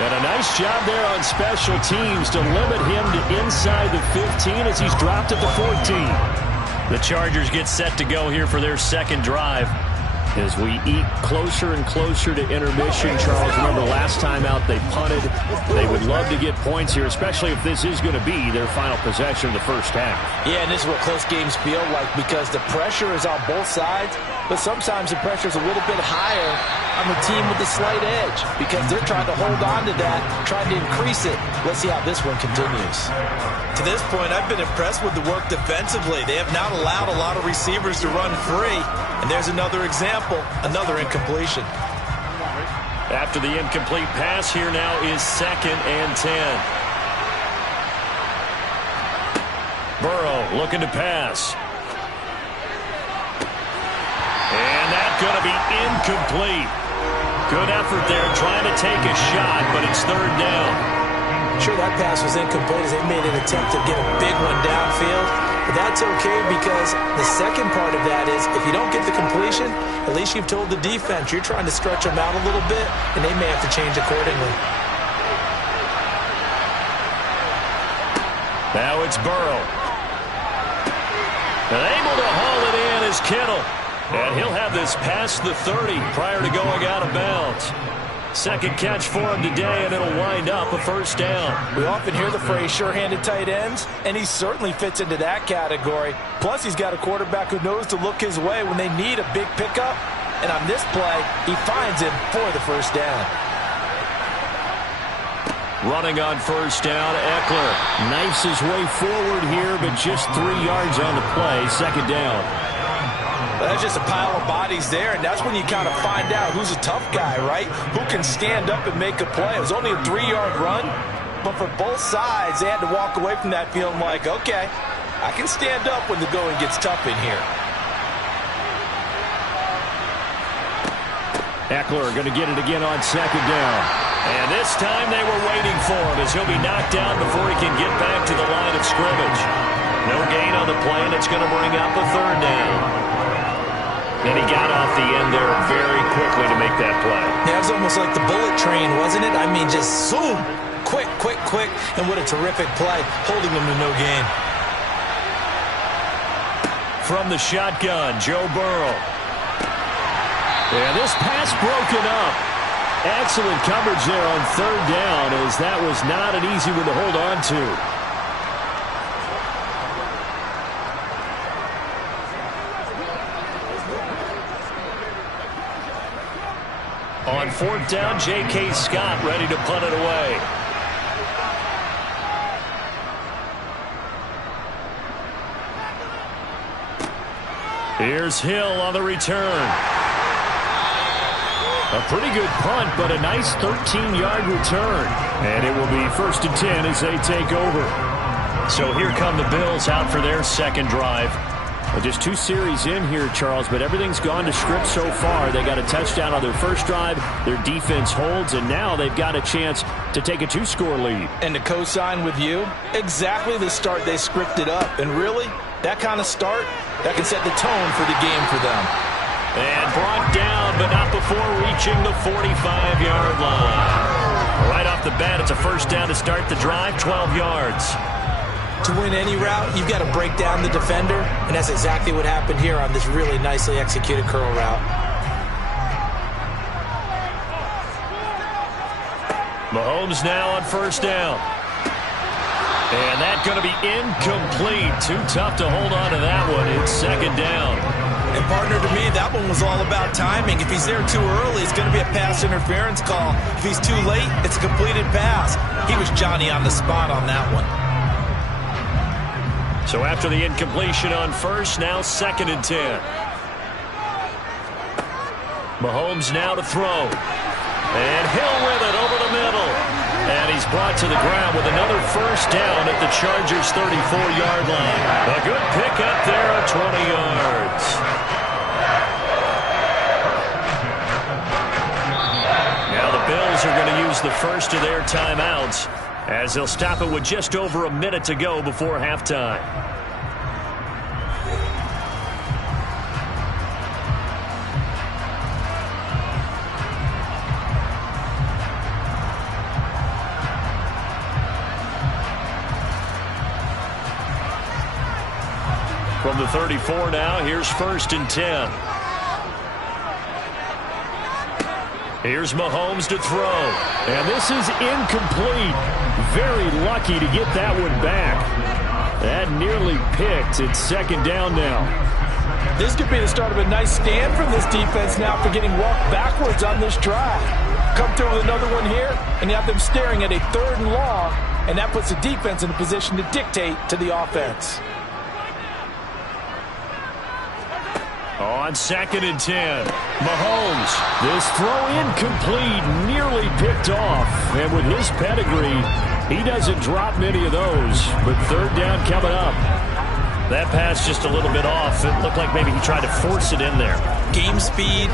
And a nice job there on special teams to limit him to inside the 15 as he's dropped at the 14. The Chargers get set to go here for their second drive. As we eat closer and closer to intermission, Charles, remember last time out they punted. They would love to get points here, especially if this is going to be their final possession of the first half. Yeah, and this is what close games feel like, because the pressure is on both sides, but sometimes the pressure is a little bit higher on the team with the slight edge because they're trying to hold on to that, trying to increase it. Let's see how this one continues. To this point, I've been impressed with the work defensively. They have not allowed a lot of receivers to run free. And there's another example, another incompletion. After the incomplete pass, here now is 2nd and 10. Burrow looking to pass. And that's going to be incomplete. Good effort there trying to take a shot, but it's third down. Sure, that pass was incomplete as they made an attempt to get a big one downfield. But that's okay, because the second part of that is if you don't get the completion, at least you've told the defense you're trying to stretch them out a little bit, and they may have to change accordingly. Now it's Burrow. And able to haul it in is Kittle. And he'll have this past the 30 prior to going out of bounds. Second catch for him today, and it'll wind up a first down. We often hear the phrase sure-handed tight ends, and he certainly fits into that category. Plus, he's got a quarterback who knows to look his way when they need a big pickup. And on this play, he finds him for the first down. Running on first down, Eckler knifes his way forward here, but just 3 yards on the play, second down. That's just a pile of bodies there, and that's when you kind of find out who's a tough guy, right? Who can stand up and make a play. It was only a 3-yard run, but for both sides, they had to walk away from that feeling like, okay, I can stand up when the going gets tough in here. Eckler going to get it again on second down. And this time they were waiting for him as he'll be knocked down before he can get back to the line of scrimmage. No gain on the play, and it's going to bring up a third down. And he got off the end there very quickly to make that play. Yeah, it was almost like the bullet train, wasn't it? I mean, just zoom. Quick, quick, quick. And what a terrific play, holding them to no gain. From the shotgun, Joe Burrow. Yeah, this pass broken up. Excellent coverage there on third down, as that was not an easy one to hold on to. On fourth down, J.K. Scott ready to punt it away. Here's Hill on the return. A pretty good punt, but a nice 13-yard return. And it will be 1st and 10 as they take over. So here come the Bills out for their second drive. Well, just 2 series in here, Charles, but everything's gone to script so far. They got a touchdown on their first drive. Their defense holds, and now they've got a chance to take a 2-score lead. And to co-sign with you, exactly the start they scripted up. And really, that kind of start, that can set the tone for the game for them. And brought down, but not before reaching the 45-yard line. Right off the bat, it's a first down to start the drive, 12 yards. To win any route, you've got to break down the defender, and that's exactly what happened here on this really nicely executed curl route. Mahomes now on first down. And that's going to be incomplete. Too tough to hold on to that one. It's second down. And partner, to me, that one was all about timing. If he's there too early, it's going to be a pass interference call. If he's too late, it's a completed pass. He was Johnny on the spot on that one. So after the incompletion on first, now 2nd and 10. Mahomes now to throw. And Hill with it over the middle. And he's brought to the ground with another first down at the Chargers' 34-yard line. A good pickup there of 20 yards. Now the Bills are going to use the first of their timeouts, as they'll stop it with just over a minute to go before halftime. From the 34 now, here's 1st and 10. Here's Mahomes to throw. And this is incomplete. Very lucky to get that one back. That nearly picked. It's second down now. This could be the start of a nice stand from this defense now for getting walked backwards on this drive. Come through with another one here, and you have them staring at a 3rd and long, and that puts the defense in a position to dictate to the offense. On 2nd and 10, Mahomes. This throw incomplete, nearly picked off. And with his pedigree, he doesn't drop many of those. But 3rd down coming up. That pass just a little bit off. It looked like maybe he tried to force it in there. Game speed,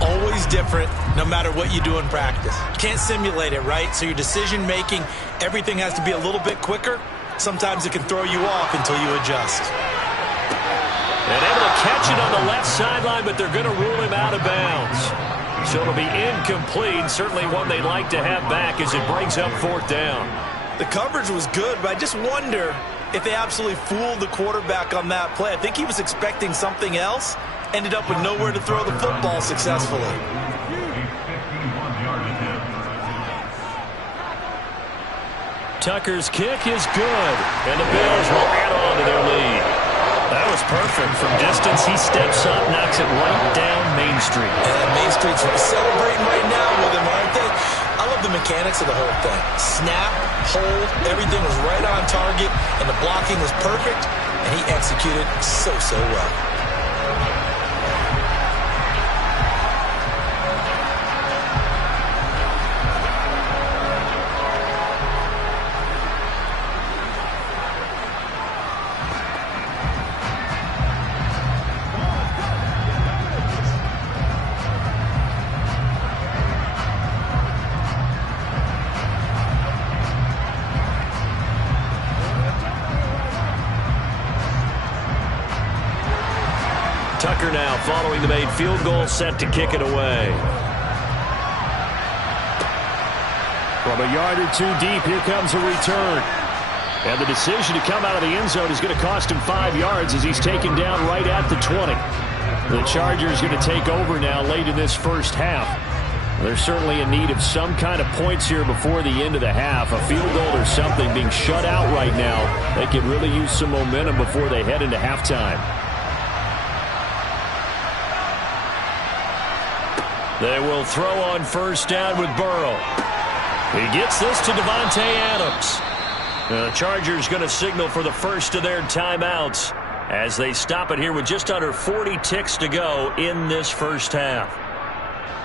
always different, no matter what you do in practice. You can't simulate it, right? So your decision-making, everything has to be a little bit quicker. Sometimes it can throw you off until you adjust. And able to catch it on the left sideline, but they're going to rule him out of bounds. So it'll be incomplete. Certainly one they'd like to have back as it brings up 4th down. The coverage was good, but I just wonder if they absolutely fooled the quarterback on that play. I think he was expecting something else. Ended up with nowhere to throw the football successfully. Tucker's kick is good, and the Bills will add on to their lead. That was perfect. From distance, he steps up, knocks it right down Main Street. And Main Street's celebrating right now with him, aren't they? I love the mechanics of the whole thing. Snap, hold, everything was right on target, and the blocking was perfect, and he executed so well. following the made field goal, set to kick it away. From a yard or two deep, here comes a return. And the decision to come out of the end zone is going to cost him 5 yards as he's taken down right at the 20. The Chargers going to take over now late in this first half. They're certainly in need of some kind of points here before the end of the half. A field goal or something, being shut out right now. They could really use some momentum before they head into halftime. They will throw on first down with Burrow. He gets this to Davante Adams. The Chargers going to signal for the first of their timeouts as they stop it here with just under 40 ticks to go in this first half.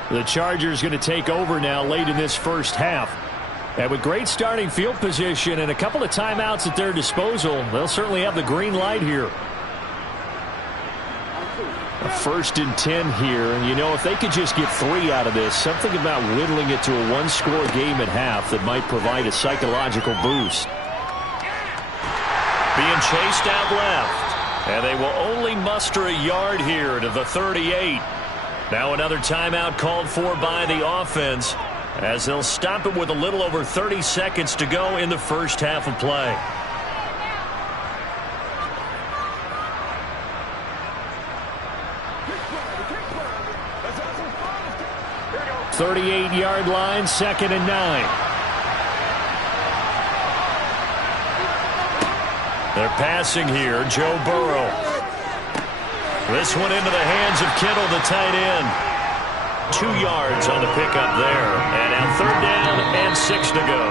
The Chargers going to take over now late in this first half. And with great starting field position and a couple of timeouts at their disposal, they'll certainly have the green light here. A 1st and 10 here, and you know, if they could just get 3 out of this, something about whittling it to a one-score game at half that might provide a psychological boost. Being chased out left, and they will only muster a yard here to the 38. Now another timeout called for by the offense as they'll stop it with a little over 30 seconds to go in the first half of play. 38-yard line, 2nd and 9. They're passing here, Joe Burrow. This one into the hands of Kittle, the tight end. 2 yards on the pickup there. And now 3rd down and 6 to go.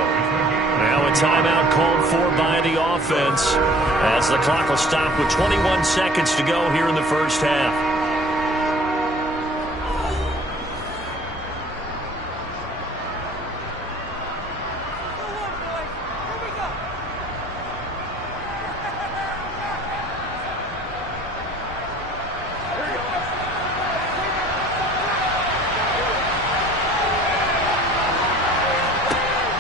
Now a timeout called for by the offense as the clock will stop with 21 seconds to go here in the first half.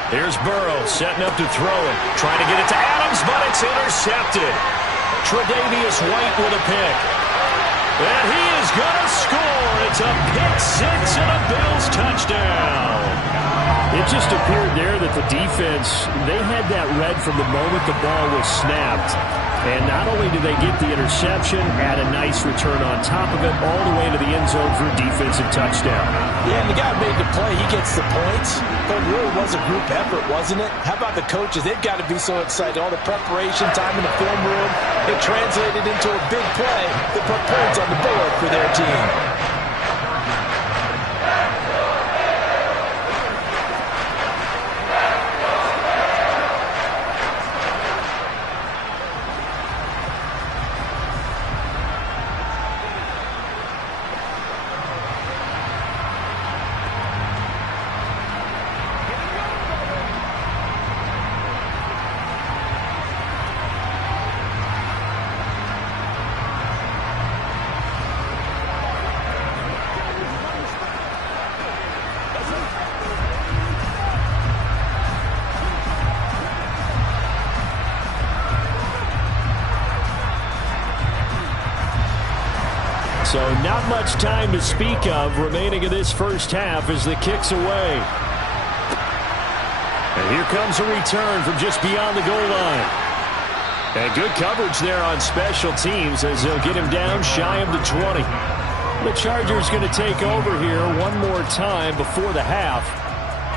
Here's Burrow setting up to throw it. Trying to get it to Adams, but it's intercepted. Tre'Davious White with a pick. And he is going to score. It's a pick six and a Bills touchdown. It just appeared there that the defense, they had that read from the moment the ball was snapped. And not only did they get the interception, add a nice return on top of it, all the way to the end zone for a defensive touchdown. Yeah, and the guy made the play. He gets the points. But it really was a group effort, wasn't it? How about the coaches? They've got to be so excited. All the preparation time in the film room, it translated into a big play that put points on the board for their team. So not much time to speak of remaining in this first half as the kick's away. And here comes a return from just beyond the goal line. And good coverage there on special teams as they'll get him down shy of the 20. The Chargers going to take over here one more time before the half.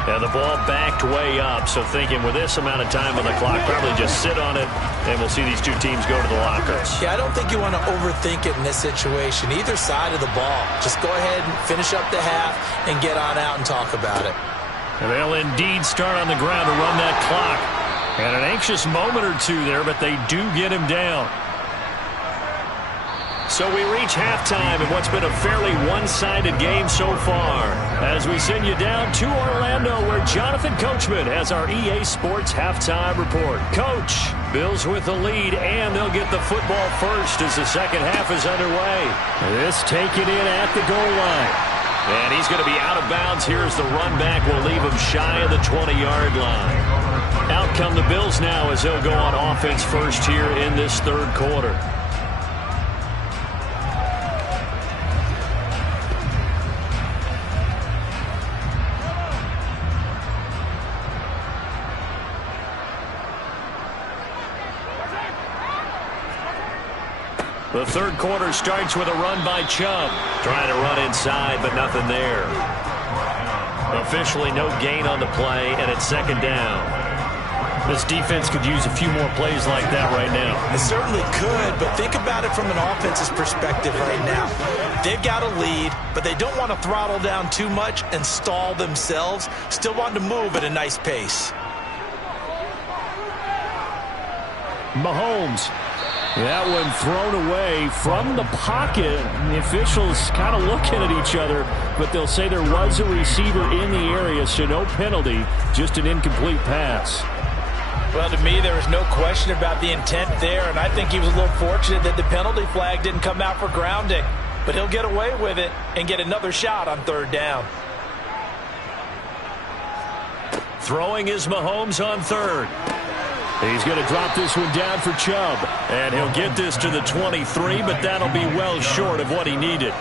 And the ball backed way up, so thinking with this amount of time on the clock, probably just sit on it, and we'll see these two teams go to the lockers. Yeah, I don't think you want to overthink it in this situation. Either side of the ball. Just go ahead and finish up the half and get on out and talk about it. And they'll indeed start on the ground to run that clock. And an anxious moment or two there, but they do get him down. So we reach halftime in what's been a fairly one-sided game so far as we send you down to Orlando where Jonathan Coachman has our EA Sports halftime report. Coach, Bills with the lead, and they'll get the football first as the second half is underway. This taken in at the goal line. And he's going to be out of bounds here as the run back will leave him shy of the 20-yard line. Out come the Bills now as they'll go on offense first here in this third quarter. The third quarter starts with a run by Chubb. Trying to run inside, but nothing there. Officially no gain on the play, and it's second down. This defense could use a few more plays like that right now. It certainly could, but think about it from an offense's perspective right now. They've got a lead, but they don't want to throttle down too much and stall themselves. Still want to move at a nice pace. Mahomes. That one thrown away from the pocket. The officials kind of looking at each other, but they'll say there was a receiver in the area, so no penalty, just an incomplete pass. Well, to me, there was no question about the intent there, and I think he was a little fortunate that the penalty flag didn't come out for grounding. But he'll get away with it and get another shot on third down. Throwing is Mahomes on third. He's going to drop this one down for Chubb. And he'll get this to the 23, but that'll be well short of what he needed.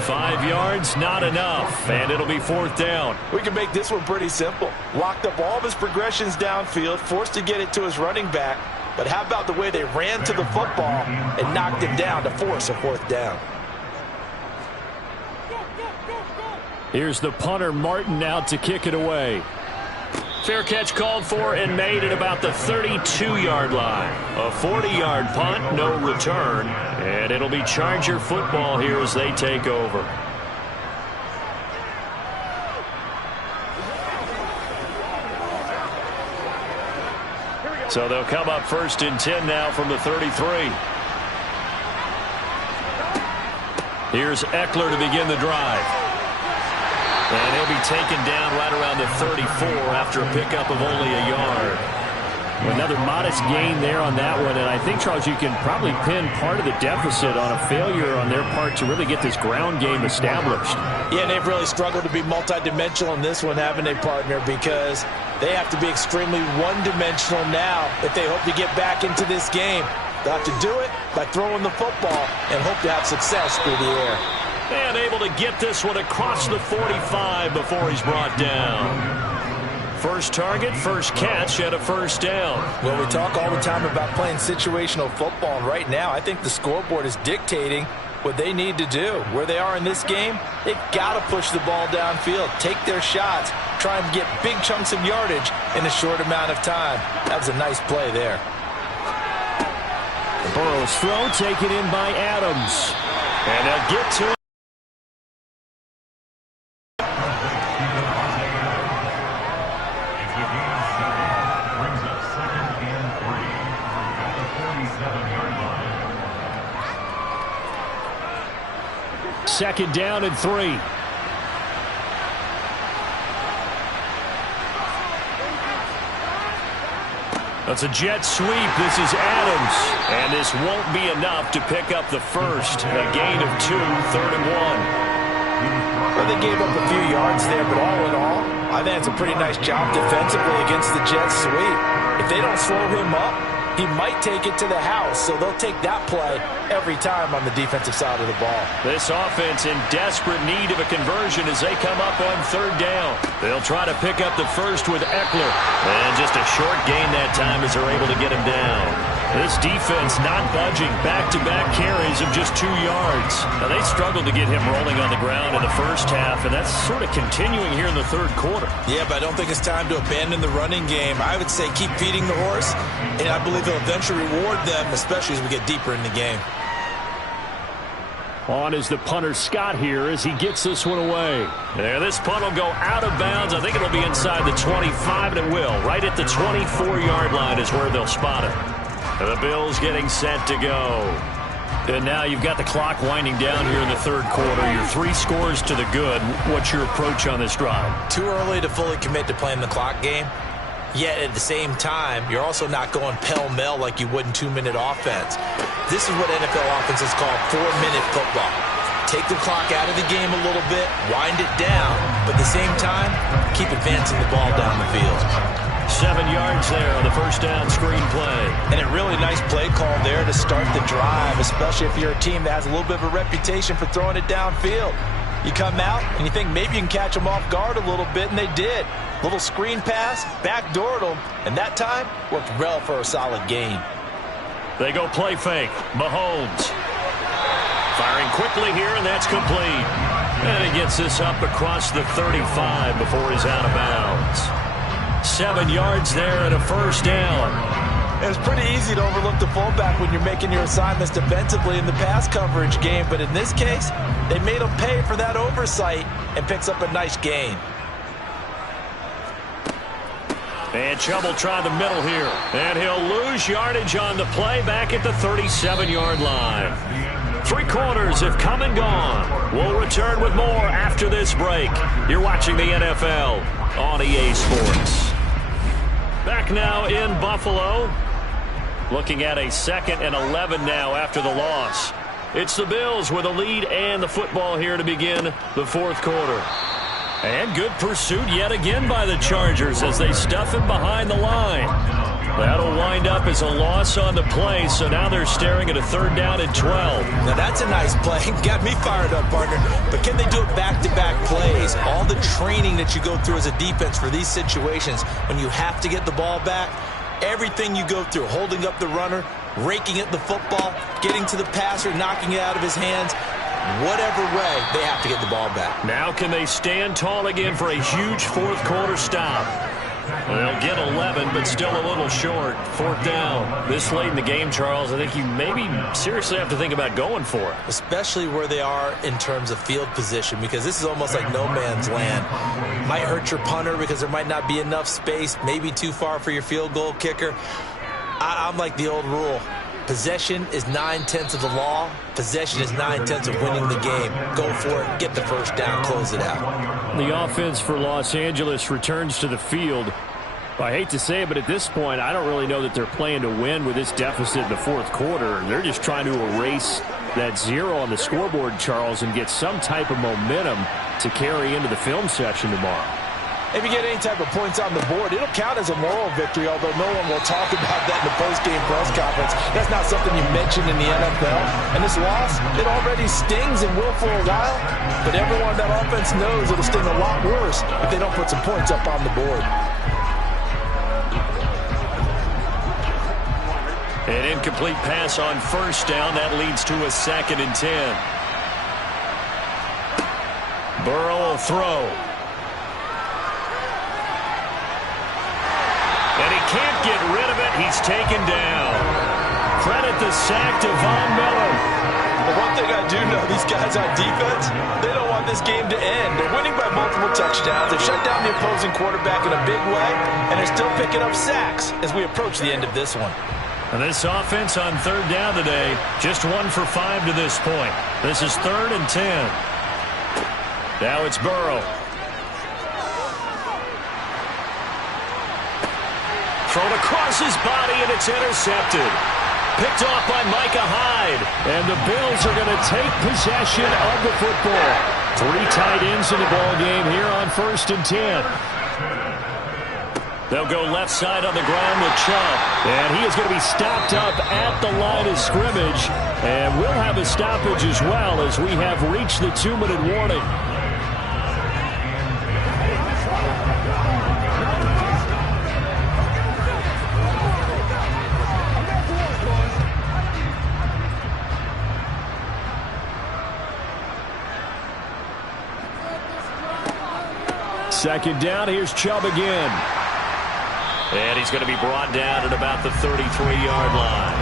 5 yards, not enough, and it'll be fourth down. We can make this one pretty simple. Locked up all of his progressions downfield, forced to get it to his running back. But how about the way they ran to the football and knocked him down to force a fourth down? Here's the punter, Martin, out to kick it away. Fair catch called for and made at about the 32-yard line. A 40-yard punt, no return. And it'll be Charger football here as they take over. So they'll come up first and 10 now from the 33. Here's Eckler to begin the drive. And he'll be taken down right around the 34 after a pickup of only a yard. Another modest gain there on that one. And I think, Charles, you can probably pin part of the deficit on a failure on their part to really get this ground game established. Yeah, and they've really struggled to be multidimensional in this one, haven't they, partner? Because they have to be extremely one-dimensional now if they hope to get back into this game. They'll have to do it by throwing the football and hope to have success through the air. And able to get this one across the 45 before he's brought down. First target, first catch, and a first down. Well, we talk all the time about playing situational football, and right now I think the scoreboard is dictating what they need to do. Where they are in this game, they've got to push the ball downfield, take their shots, try and get big chunks of yardage in a short amount of time. That was a nice play there. Burrow's throw taken in by Adams. And they'll get to it. Second down and 3. That's a jet sweep. This is Adams. And this won't be enough to pick up the first. A gain of 2, third and 1. Well, they gave up a few yards there, but all in all, I think it's a pretty nice job defensively against the jet sweep. If they don't slow him up, he might take it to the house, so they'll take that play every time on the defensive side of the ball. This offense in desperate need of a conversion as they come up on third down. They'll try to pick up the first with Eckler. And just a short gain that time as they're able to get him down. This defense not budging. Back-to-back carries of just 2 yards. Now, they struggled to get him rolling on the ground in the first half, and that's sort of continuing here in the third quarter. Yeah, but I don't think it's time to abandon the running game. I would say keep feeding the horse, and I believe they'll eventually reward them, especially as we get deeper in the game. On is the punter Scott here as he gets this one away. There, this punt will go out of bounds. I think it'll be inside the 25, and it will. Right at the 24-yard line is where they'll spot it. The Bills getting set to go. And now you've got the clock winding down here in the third quarter. You're 3 scores to the good. What's your approach on this drive? Too early to fully commit to playing the clock game. Yet at the same time, you're also not going pell-mell like you would in 2-minute offense. This is what NFL offenses call 4-minute football. Take the clock out of the game a little bit, wind it down, but at the same time, keep advancing the ball down the field. 7 yards there on the first down screen play. And a really nice play call there to start the drive, especially if you're a team that has a little bit of a reputation for throwing it downfield. You come out and you think maybe you can catch them off guard a little bit, and they did. Little screen pass, backdoored them, and that time worked well for a solid gain. They go play fake. Mahomes. Firing quickly here, and that's complete. And he gets this up across the 35 before he's out of bounds. 7 yards there and a first down. It's pretty easy to overlook the fullback when you're making your assignments defensively in the pass coverage game, but in this case, they made him pay for that oversight and picks up a nice gain. And Chubb will try the middle here. And he'll lose yardage on the play back at the 37-yard line. 3 quarters have come and gone. We'll return with more after this break. You're watching the NFL on EA Sports. Back now in Buffalo. Looking at a 2nd and 11 now after the loss. It's the Bills with a lead and the football here to begin the 4th quarter. And good pursuit yet again by the Chargers as they stuff him behind the line. That'll wind up as a loss on the play, so now they're staring at a 3rd down and 12. Now that's a nice play. Got me fired up, partner. But can they do it back-to-back plays? All the training that you go through as a defense for these situations, when you have to get the ball back, everything you go through, holding up the runner, raking at the football, getting to the passer, knocking it out of his hands, whatever way, they have to get the ball back. Now can they stand tall again for a huge 4th quarter stop? They'll get 11, but still a little short. 4th down. This late in the game, Charles, I think you maybe seriously have to think about going for it. Especially where they are in terms of field position, because this is almost like no man's land. Might hurt your punter because there might not be enough space, maybe too far for your field goal kicker. I'm like the old rule. Possession is 9/10 of the law. Possession is 9/10 of winning the game. Go for it. Get the first down. Close it out. The offense for Los Angeles returns to the field. I hate to say it, but at this point, I don't really know that they're playing to win with this deficit in the 4th quarter. They're just trying to erase that 0 on the scoreboard, Charles, and get some type of momentum to carry into the film session tomorrow. If you get any type of points on the board, it'll count as a moral victory, although no one will talk about that in the post-game press conference. That's not something you mention in the NFL. And this loss, it already stings and will for a while, but everyone on that offense knows it'll sting a lot worse if they don't put some points up on the board. An incomplete pass on 1st down. That leads to a 2nd and 10. Burrow will throw. And he can't get rid of it. He's taken down. Credit the sack to Von Miller. But one thing I do know, these guys on defense, they don't want this game to end. They're winning by multiple touchdowns. They've shut down the opposing quarterback in a big way, and they're still picking up sacks as we approach the end of this one. And this offense on 3rd down today, just 1 for 5 to this point. This is 3rd and 10. Now it's Burrow. Thrown across his body, and it's intercepted. Picked off by Micah Hyde. And the Bills are going to take possession of the football. 3 tight ends in the ball game here on 1st and 10. They'll go left side on the ground with Chubb. And he is going to be stopped up at the line of scrimmage. And we'll have a stoppage as well as we have reached the 2-minute warning. Second down, here's Chubb again. And he's going to be brought down at about the 33-yard line.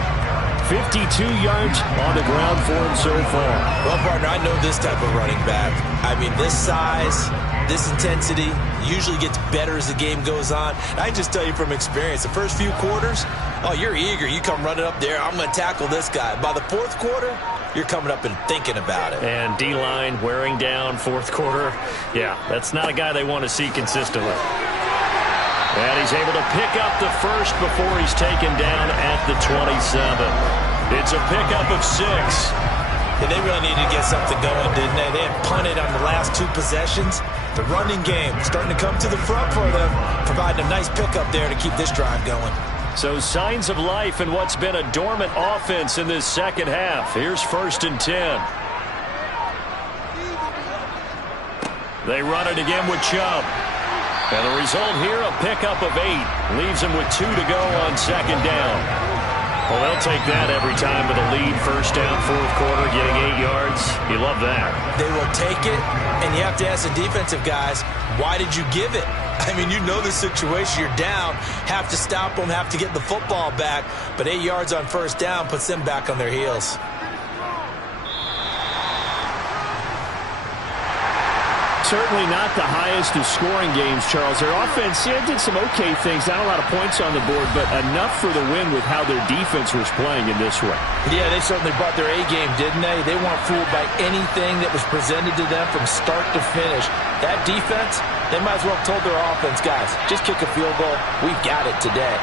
52 yards on the ground for him so far. Well, partner, I know this type of running back. I mean, this size, this intensity usually gets better as the game goes on. I can just tell you from experience, the first few quarters, oh, you're eager. You come running up there, I'm going to tackle this guy. By the 4th quarter, you're coming up and thinking about it. And D-line wearing down 4th quarter. Yeah, that's not a guy they want to see consistently. And he's able to pick up the first before he's taken down at the 27. It's a pickup of 6. And they really needed to get something going, didn't they? They had punted on the last 2 possessions. The running game starting to come to the front for them, providing a nice pickup there to keep this drive going. So signs of life in what's been a dormant offense in this second half. Here's 1st and 10. They run it again with Chubb. And the result here, a pickup of 8. Leaves him with 2 to go on 2nd down. Well, they'll take that every time with a lead. First down, fourth quarter, getting 8 yards. You love that. They will take it, and you have to ask the defensive guys, why did you give it? I mean, you know the situation. You're down, have to stop them, have to get the football back. But 8 yards on first down puts them back on their heels. Certainly not the highest of scoring games, Charles. Their offense did some okay things. Not a lot of points on the board, but enough for the win with how their defense was playing in this way. Yeah, they certainly brought their A-game, didn't they? They weren't fooled by anything that was presented to them from start to finish. That defense, they might as well have told their offense, guys, just kick a field goal. We've got it today.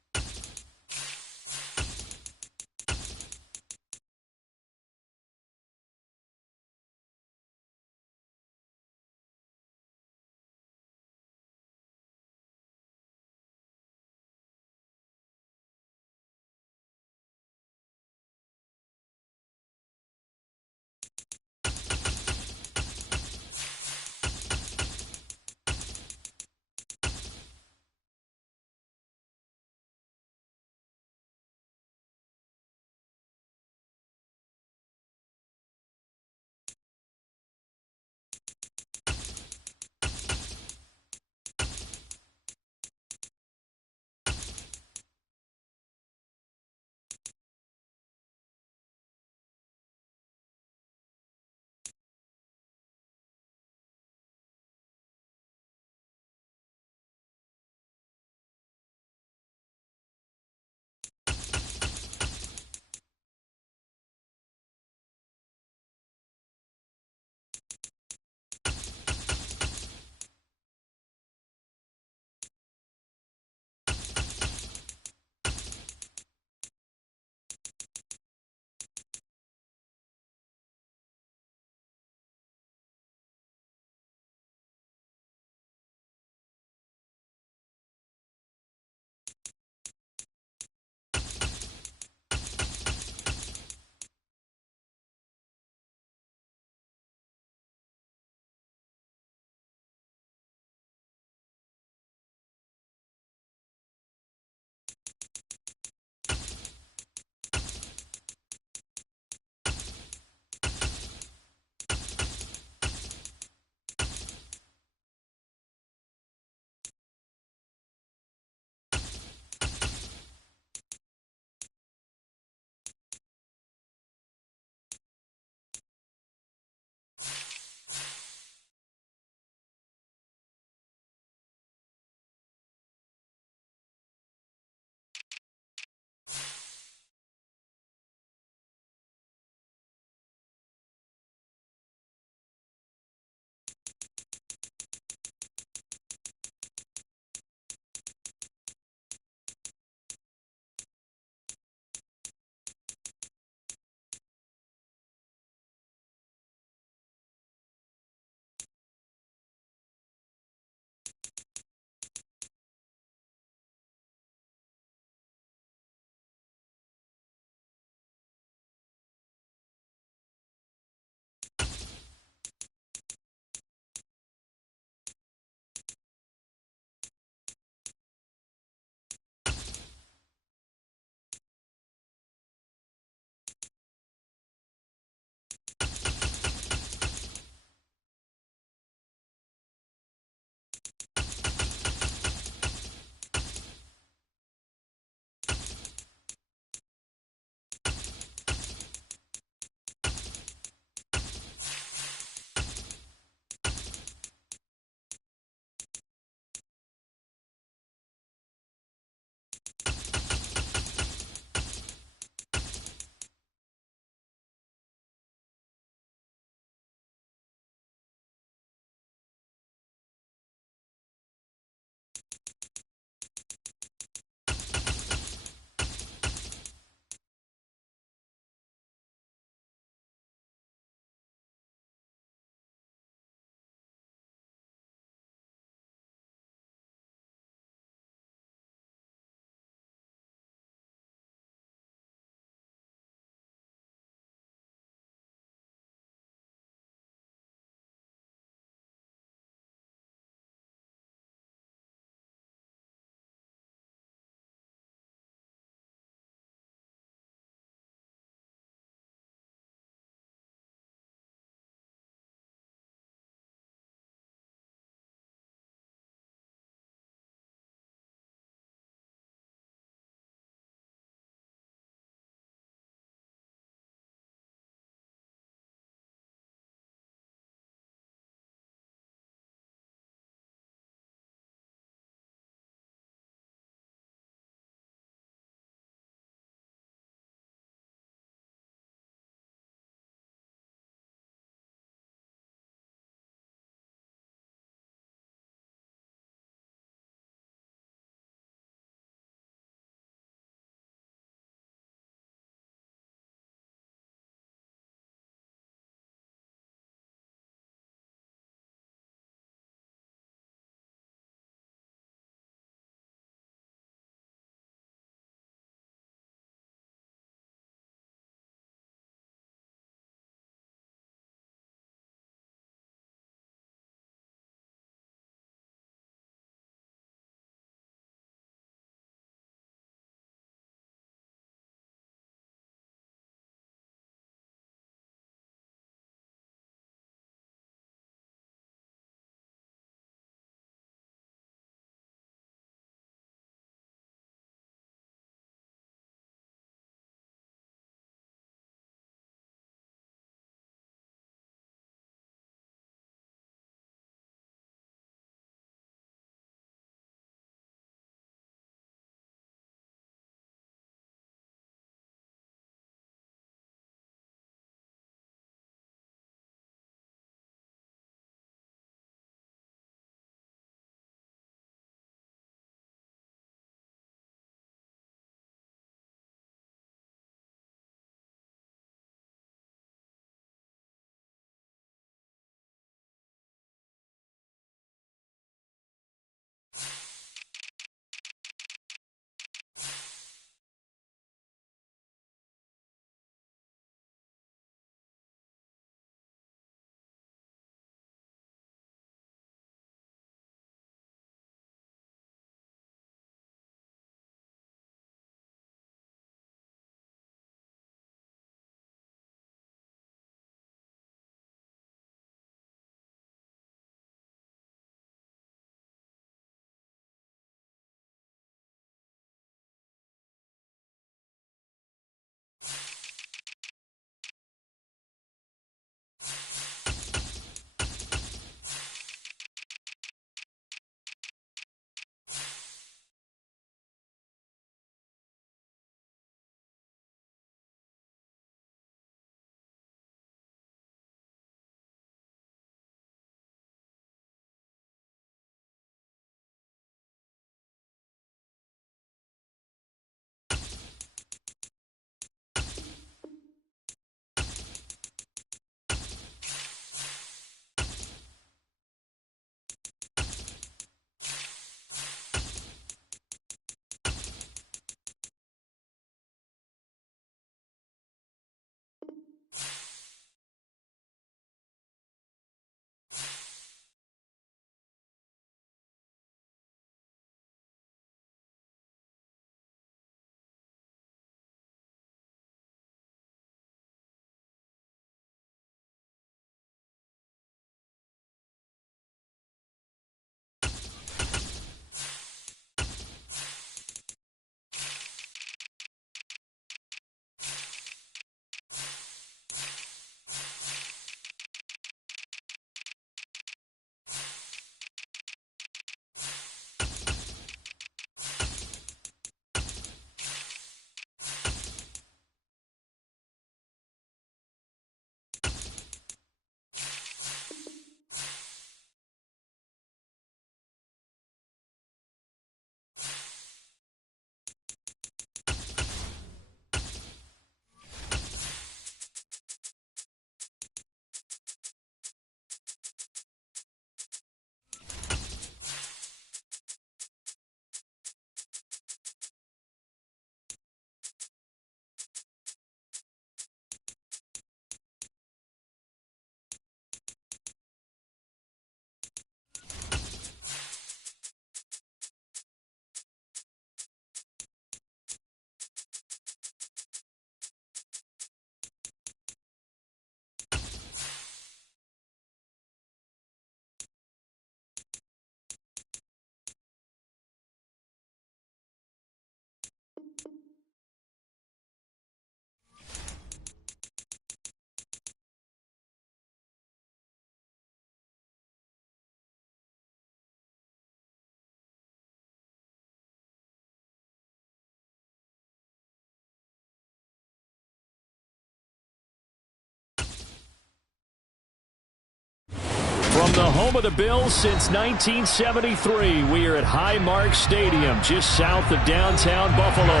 From the home of the Bills since 1973, we are at Highmark Stadium, just south of downtown Buffalo.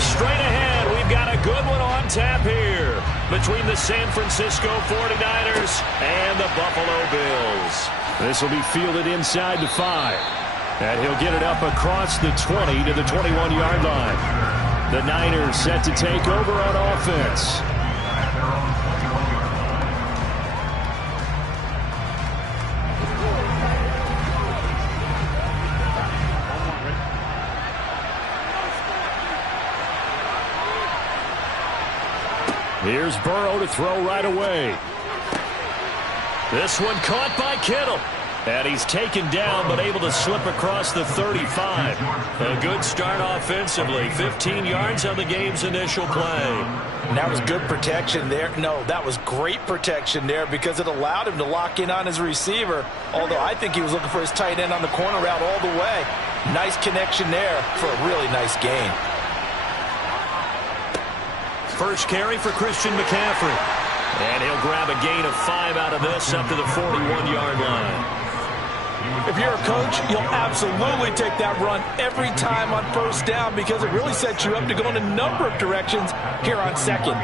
Straight ahead, we've got a good one on tap here between the San Francisco 49ers and the Buffalo Bills. This will be fielded inside the 5. And he'll get it up across the 20 to the 21-yard line. The Niners set to take over on offense. Here's Burrow to throw right away. This one caught by Kittle. And he's taken down, but able to slip across the 35. A good start offensively. 15 yards on the game's initial play. And that was good protection there. No, that was great protection there because it allowed him to lock in on his receiver. Although I think he was looking for his tight end on the corner route all the way. Nice connection there for a really nice gain. First carry for Christian McCaffrey. And he'll grab a gain of 5 out of this up to the 41-yard line. If you're a coach, you'll absolutely take that run every time on first down because it really sets you up to go in a number of directions here on second.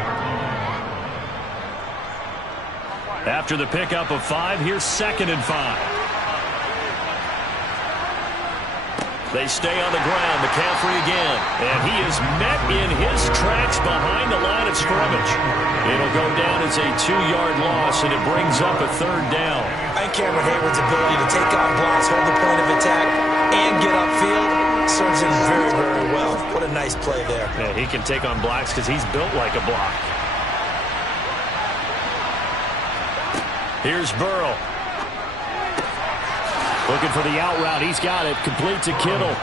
After the pickup of 5, here's 2nd and 5. They stay on the ground. McCaffrey again. And he is met in his tracks behind the line of scrimmage. It'll go down as a 2-yard loss, and it brings up a 3rd down. And Cameron Hayward's ability to take on blocks, hold the point of attack, and get upfield serves him very, very well. What a nice play there. Yeah, he can take on blocks because he's built like a block. Here's Burrow. Looking for the out route. He's got it. Complete to Kittle.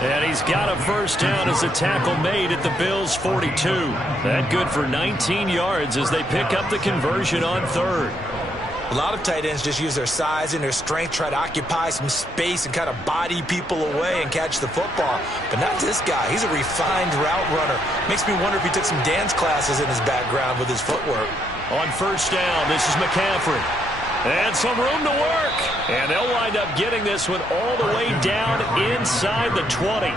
And he's got a first down as the tackle made at the Bills' 42. That good for 19 yards as they pick up the conversion on 3rd. A lot of tight ends just use their size and their strength, try to occupy some space and kind of body people away and catch the football. But not this guy. He's a refined route runner. Makes me wonder if he took some dance classes in his background with his footwork. On first down, this is McCaffrey. And some room to work. And they'll wind up getting this one all the way down inside the 20.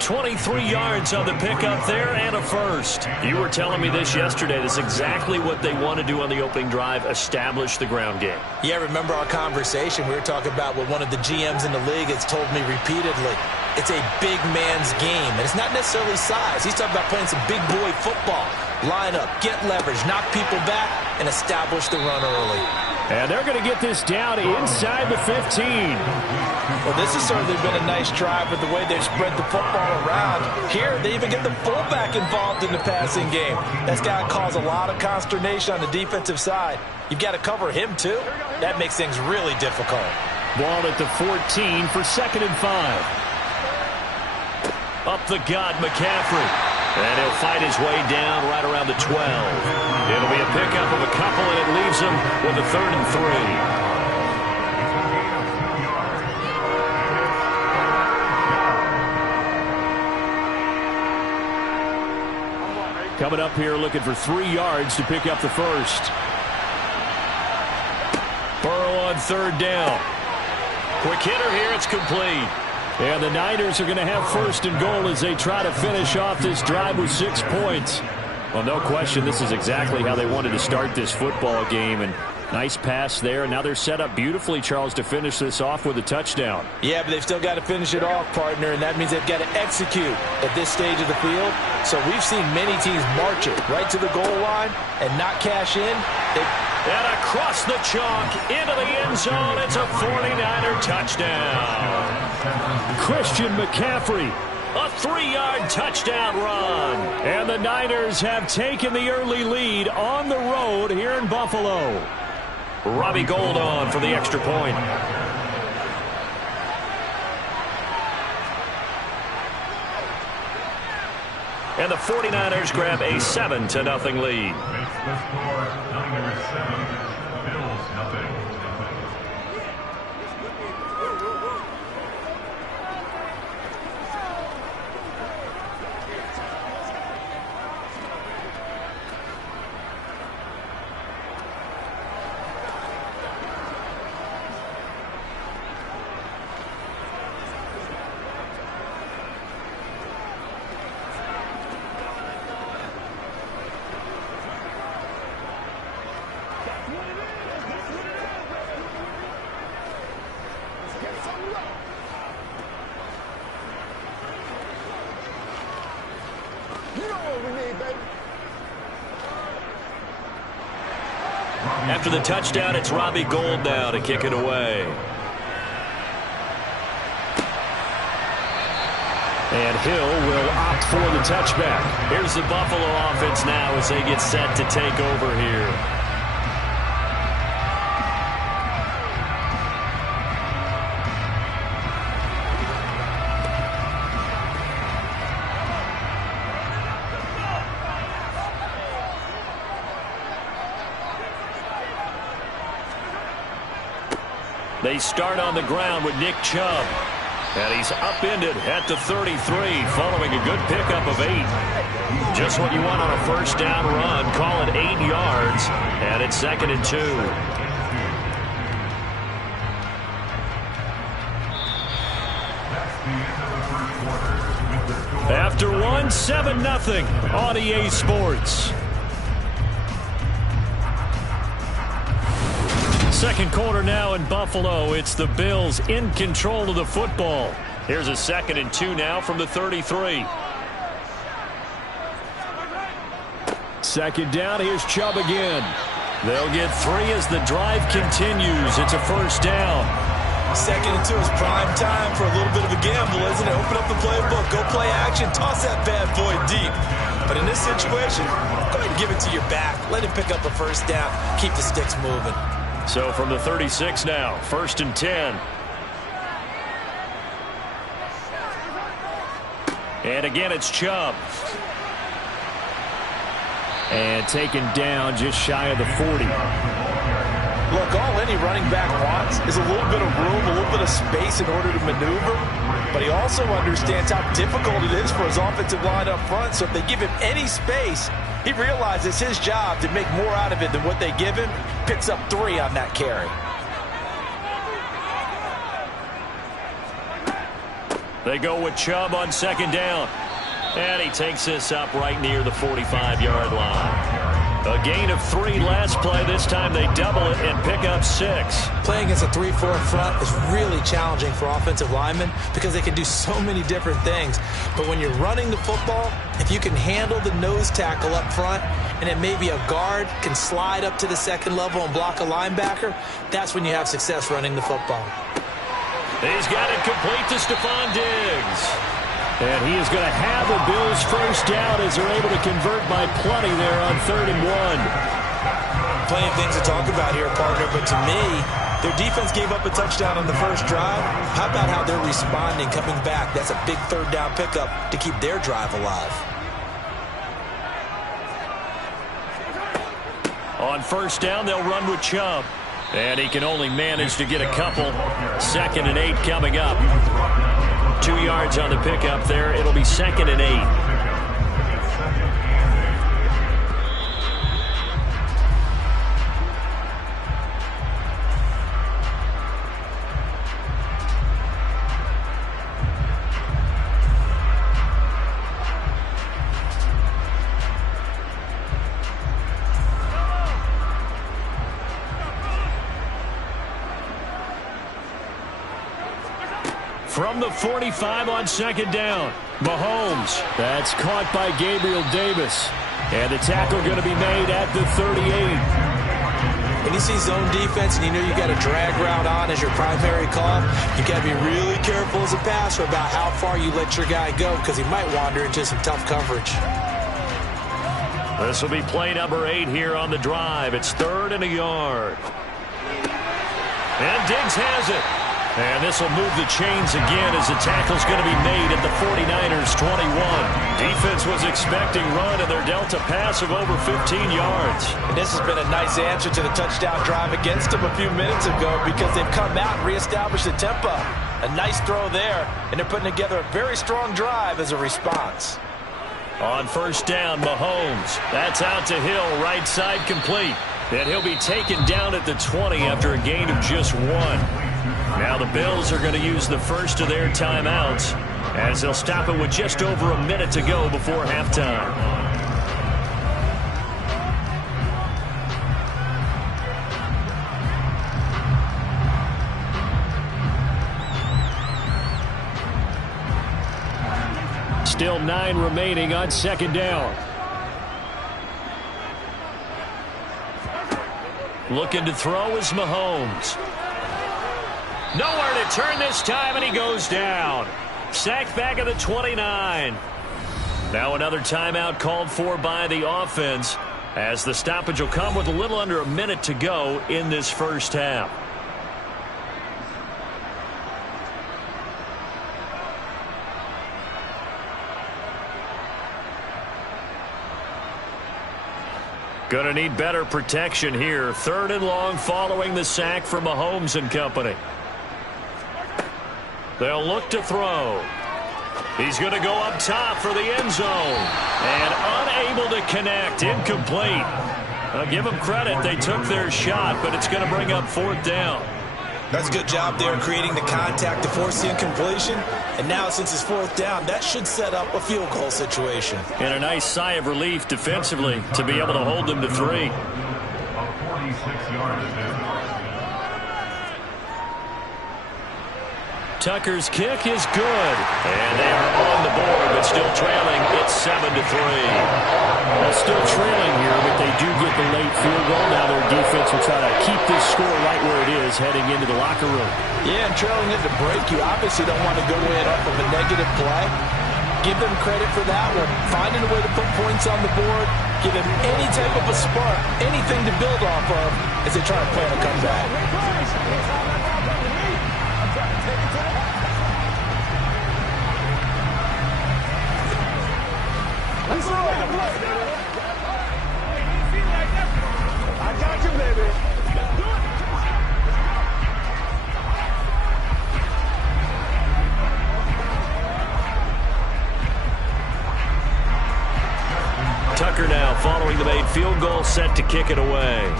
23 yards on the pickup there and a first. You were telling me this yesterday. This is exactly what they want to do on the opening drive, establish the ground game. Yeah, remember our conversation? We were talking about what one of the GMs in the league has told me repeatedly. It's a big man's game, and it's not necessarily size. He's talking about playing some big boy football. Line up, get leverage, knock people back, and establish the run early. And they're going to get this down inside the 15. Well, this has certainly been a nice drive with the way they've spread the football around. Here, they even get the fullback involved in the passing game. That's got to cause a lot of consternation on the defensive side. You've got to cover him, too. That makes things really difficult. Ball at the 14 for 2nd and 5. Up the gut, McCaffrey. And he'll fight his way down right around the 12. It'll be a pickup of a couple, and it leaves him with a 3rd and 3. Coming up here looking for 3 yards to pick up the first. Burrow on 3rd down. Quick hitter here, it's complete. And the Niners are going to have 1st and goal as they try to finish off this drive with 6 points. Well, no question, this is exactly how they wanted to start this football game. And nice pass there. And now they're set up beautifully, Charles, to finish this off with a touchdown. Yeah, but they've still got to finish it off, partner, and that means they've got to execute at this stage of the field. So we've seen many teams march it right to the goal line and not cash in. And across the chalk into the end zone, it's a 49er touchdown. Christian McCaffrey, a 3-yard touchdown run. And the Niners have taken the early lead on the road here in Buffalo. Robbie Gould on for the extra point. And the 49ers grab a 7-0 lead. Makes the score Niners 7, Bills nothing. After the touchdown, it's Robbie Gould now to kick it away. And Hill will opt for the touchback. Here's the Buffalo offense now as they get set to take over here. They start on the ground with Nick Chubb. And he's upended at the 33 following a good pickup of 8. Just what you want on a first down run. Call it 8 yards. And it's 2nd and 2. After one, 7-0 on EA Sports. Second quarter now in Buffalo. It's the Bills in control of the football. Here's a 2nd and 2 now from the 33. Second down. Here's Chubb again. They'll get 3 as the drive continues. It's a first down. 2nd and 2 is prime time for a little bit of a gamble, isn't it? Open up the playbook. Go play action. Toss that bad boy deep. But in this situation, go ahead and give it to your back. Let him pick up a first down. Keep the sticks moving. So from the 36 now, 1st and 10. And again, it's Chubb. And taken down just shy of the 40. Look, all any running back wants is a little bit of room, a little bit of space in order to maneuver. But he also understands how difficult it is for his offensive line up front. So if they give him any space, he realizes his job to make more out of it than what they give him. Picks up 3 on that carry. They go with Chubb on 2nd down. And he takes this up right near the 45-yard line. A gain of 3 last play. This time they double it and pick up 6. Playing against a 3-4 front is really challenging for offensive linemen because they can do so many different things. But when you're running the football, if you can handle the nose tackle up front and then maybe a guard can slide up to the 2nd level and block a linebacker, that's when you have success running the football. He's got it complete to Stephon Diggs. And he is going to have the Bills first down as they're able to convert by plenty there on 3rd and 1. Plenty of things to talk about here, partner, but to me, their defense gave up a touchdown on the first drive. How about how they're responding, coming back? That's a big 3rd down pickup to keep their drive alive. On first down, they'll run with Chubb. And he can only manage to get a couple. 2nd and 8 coming up. 2 yards on the pickup there. It'll be 2nd and 8. From the 45 on 2nd down, Mahomes. That's caught by Gabriel Davis. And the tackle going to be made at the 38. When you see zone defense and you know you got a drag route on as your primary call, you got to be really careful as a passer about how far you let your guy go because he might wander into some tough coverage. This will be play number 8 here on the drive. It's 3rd and a yard. And Diggs has it. And this will move the chains again as the tackle's going to be made at the 49ers 21. Defense was expecting run, and they're dealt a pass of over 15 yards. And this has been a nice answer to the touchdown drive against them a few minutes ago because they've come out and reestablished the tempo. A nice throw there, and they're putting together a very strong drive as a response. On first down, Mahomes. That's out to Hill, right side complete. And he'll be taken down at the 20 after a gain of just 1. Now the Bills are going to use the first of their timeouts as they'll stop it with just over a minute to go before halftime. Still 9 remaining on second down. Looking to throw is Mahomes. Nowhere to turn this time, and he goes down. Sacked back at the 29. Now another timeout called for by the offense, as the stoppage will come with a little under a minute to go in this first half. Going to need better protection here. 3rd and long following the sack from Mahomes and company. They'll look to throw. He's going to go up top for the end zone. And unable to connect. Incomplete. I'll give them credit. They took their shot, but it's going to bring up 4th down. That's a good job there creating the contact to force the incompletion. And now since it's 4th down, that should set up a field goal situation. And a nice sigh of relief defensively to be able to hold them to 3. A 46-yard attempt. Tucker's kick is good. And they are on the board, but still trailing. It's 7-3. They're still trailing here, but they do get the late field goal. Now their defense will try to keep this score right where it is heading into the locker room. Yeah, and trailing into break, you obviously don't want to go in off of a negative play. Give them credit for that one. Finding a way to put points on the board. Give them any type of a spark, anything to build off of as they try to plan a comeback. I got you, baby. Tucker now following the made field goal, set to kick it away.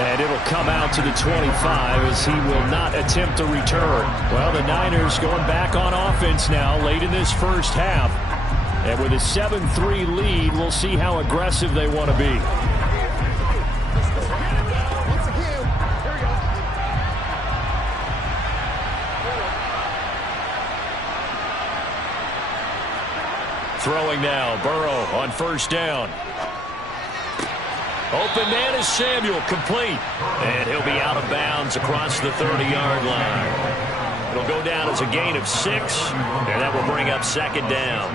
And it'll come out to the 25 as he will not attempt to return. Well, the Niners going back on offense now late in this first half. And with a 7-3 lead, we'll see how aggressive they want to be. Throwing now, Burrow on first down. Open man is Samuel, complete. And he'll be out of bounds across the 30-yard line. It'll go down as a gain of 6, and that will bring up second down.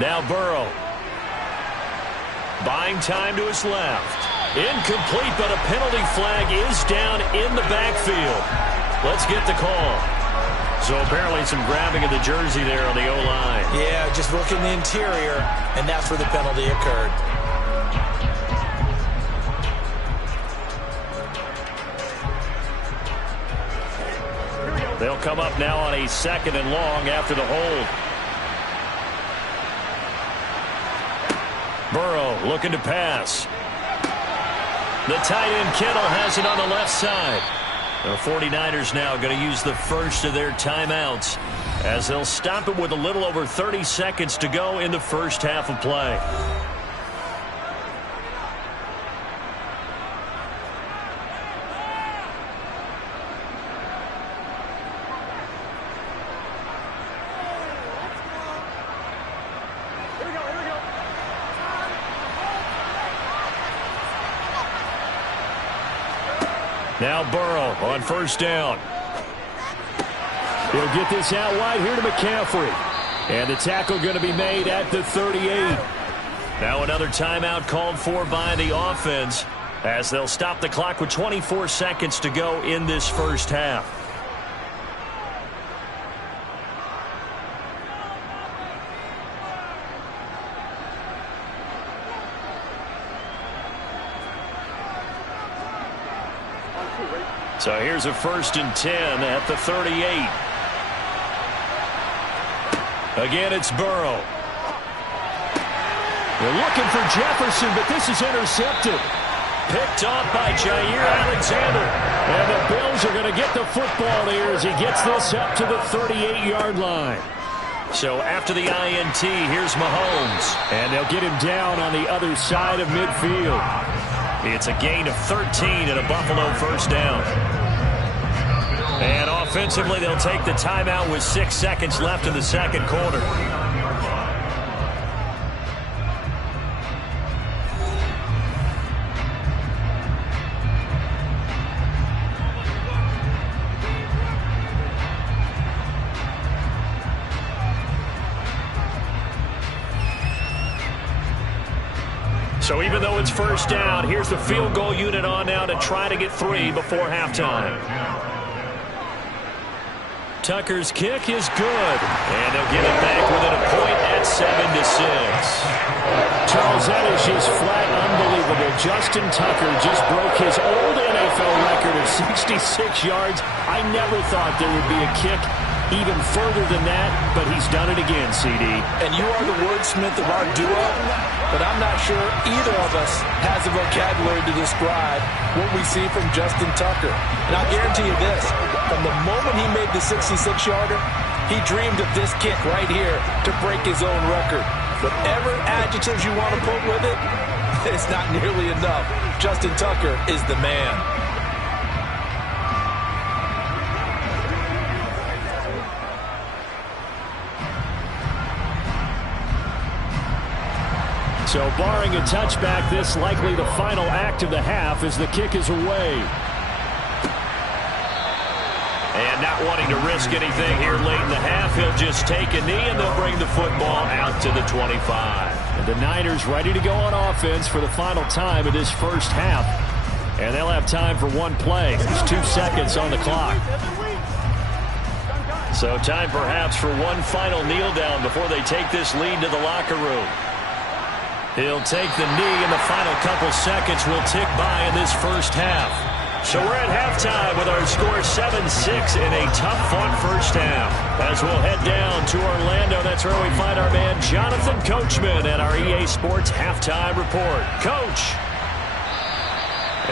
Now Burrow. Buying time to his left. Incomplete, but a penalty flag is down in the backfield. Let's get the call. So apparently some grabbing of the jersey there on the O-line. Yeah, just looking the interior, and that's where the penalty occurred. They'll come up now on a 2nd and long after the hold. Burrow looking to pass. The tight end Kittle has it on the left side. The 49ers now going to use the first of their timeouts as they'll stop it with a little over 30 seconds to go in the first half of play. Now Burrow on first down. He'll get this out wide here to McCaffrey. And the tackle going to be made at the 38. Now another timeout called for by the offense as they'll stop the clock with 24 seconds to go in this first half. So here's a 1st and 10 at the 38. Again, it's Burrow. They're looking for Jefferson, but this is intercepted. picked off by Jair Alexander. And the Bills are going to get the football here as he gets this up to the 38-yard line. So after the INT, here's Mahomes. And they'll get him down on the other side of midfield. It's a gain of 13 and a Buffalo first down. And offensively, they'll take the timeout with 6 seconds left in the second quarter. So even though it's first down, here's the field goal unit on now to try to get 3 before halftime. Tucker's kick is good. And they'll get it back within a point at 7-6. Charles, that is just flat unbelievable. Justin Tucker just broke his old NFL record of 66 yards. I never thought there would be a kick even further than that, but he's done it again, CD. And you are the wordsmith of our duo, but I'm not sure either of us has the vocabulary to describe what we see from Justin Tucker. And I'll guarantee you this, from the moment he made the 66-yarder, he dreamed of this kick right here to break his own record. Whatever adjectives you want to put with it, it's not nearly enough. Justin Tucker is the man. So barring a touchback, this likely the final act of the half as the kick is away. And not wanting to risk anything here late in the half, he'll just take a knee and they'll bring the football out to the 25. And the Niners ready to go on offense for the final time of this first half. And they'll have time for one play. There's 2 seconds on the clock. So time perhaps for one final kneel down before they take this lead to the locker room. He'll take the knee, and the final couple seconds will tick by in this first half. So we're at halftime with our score 7-6 in a tough-fought first half. As we'll head down to Orlando, that's where we find our man Jonathan Coachman at our EA Sports Halftime Report. Coach.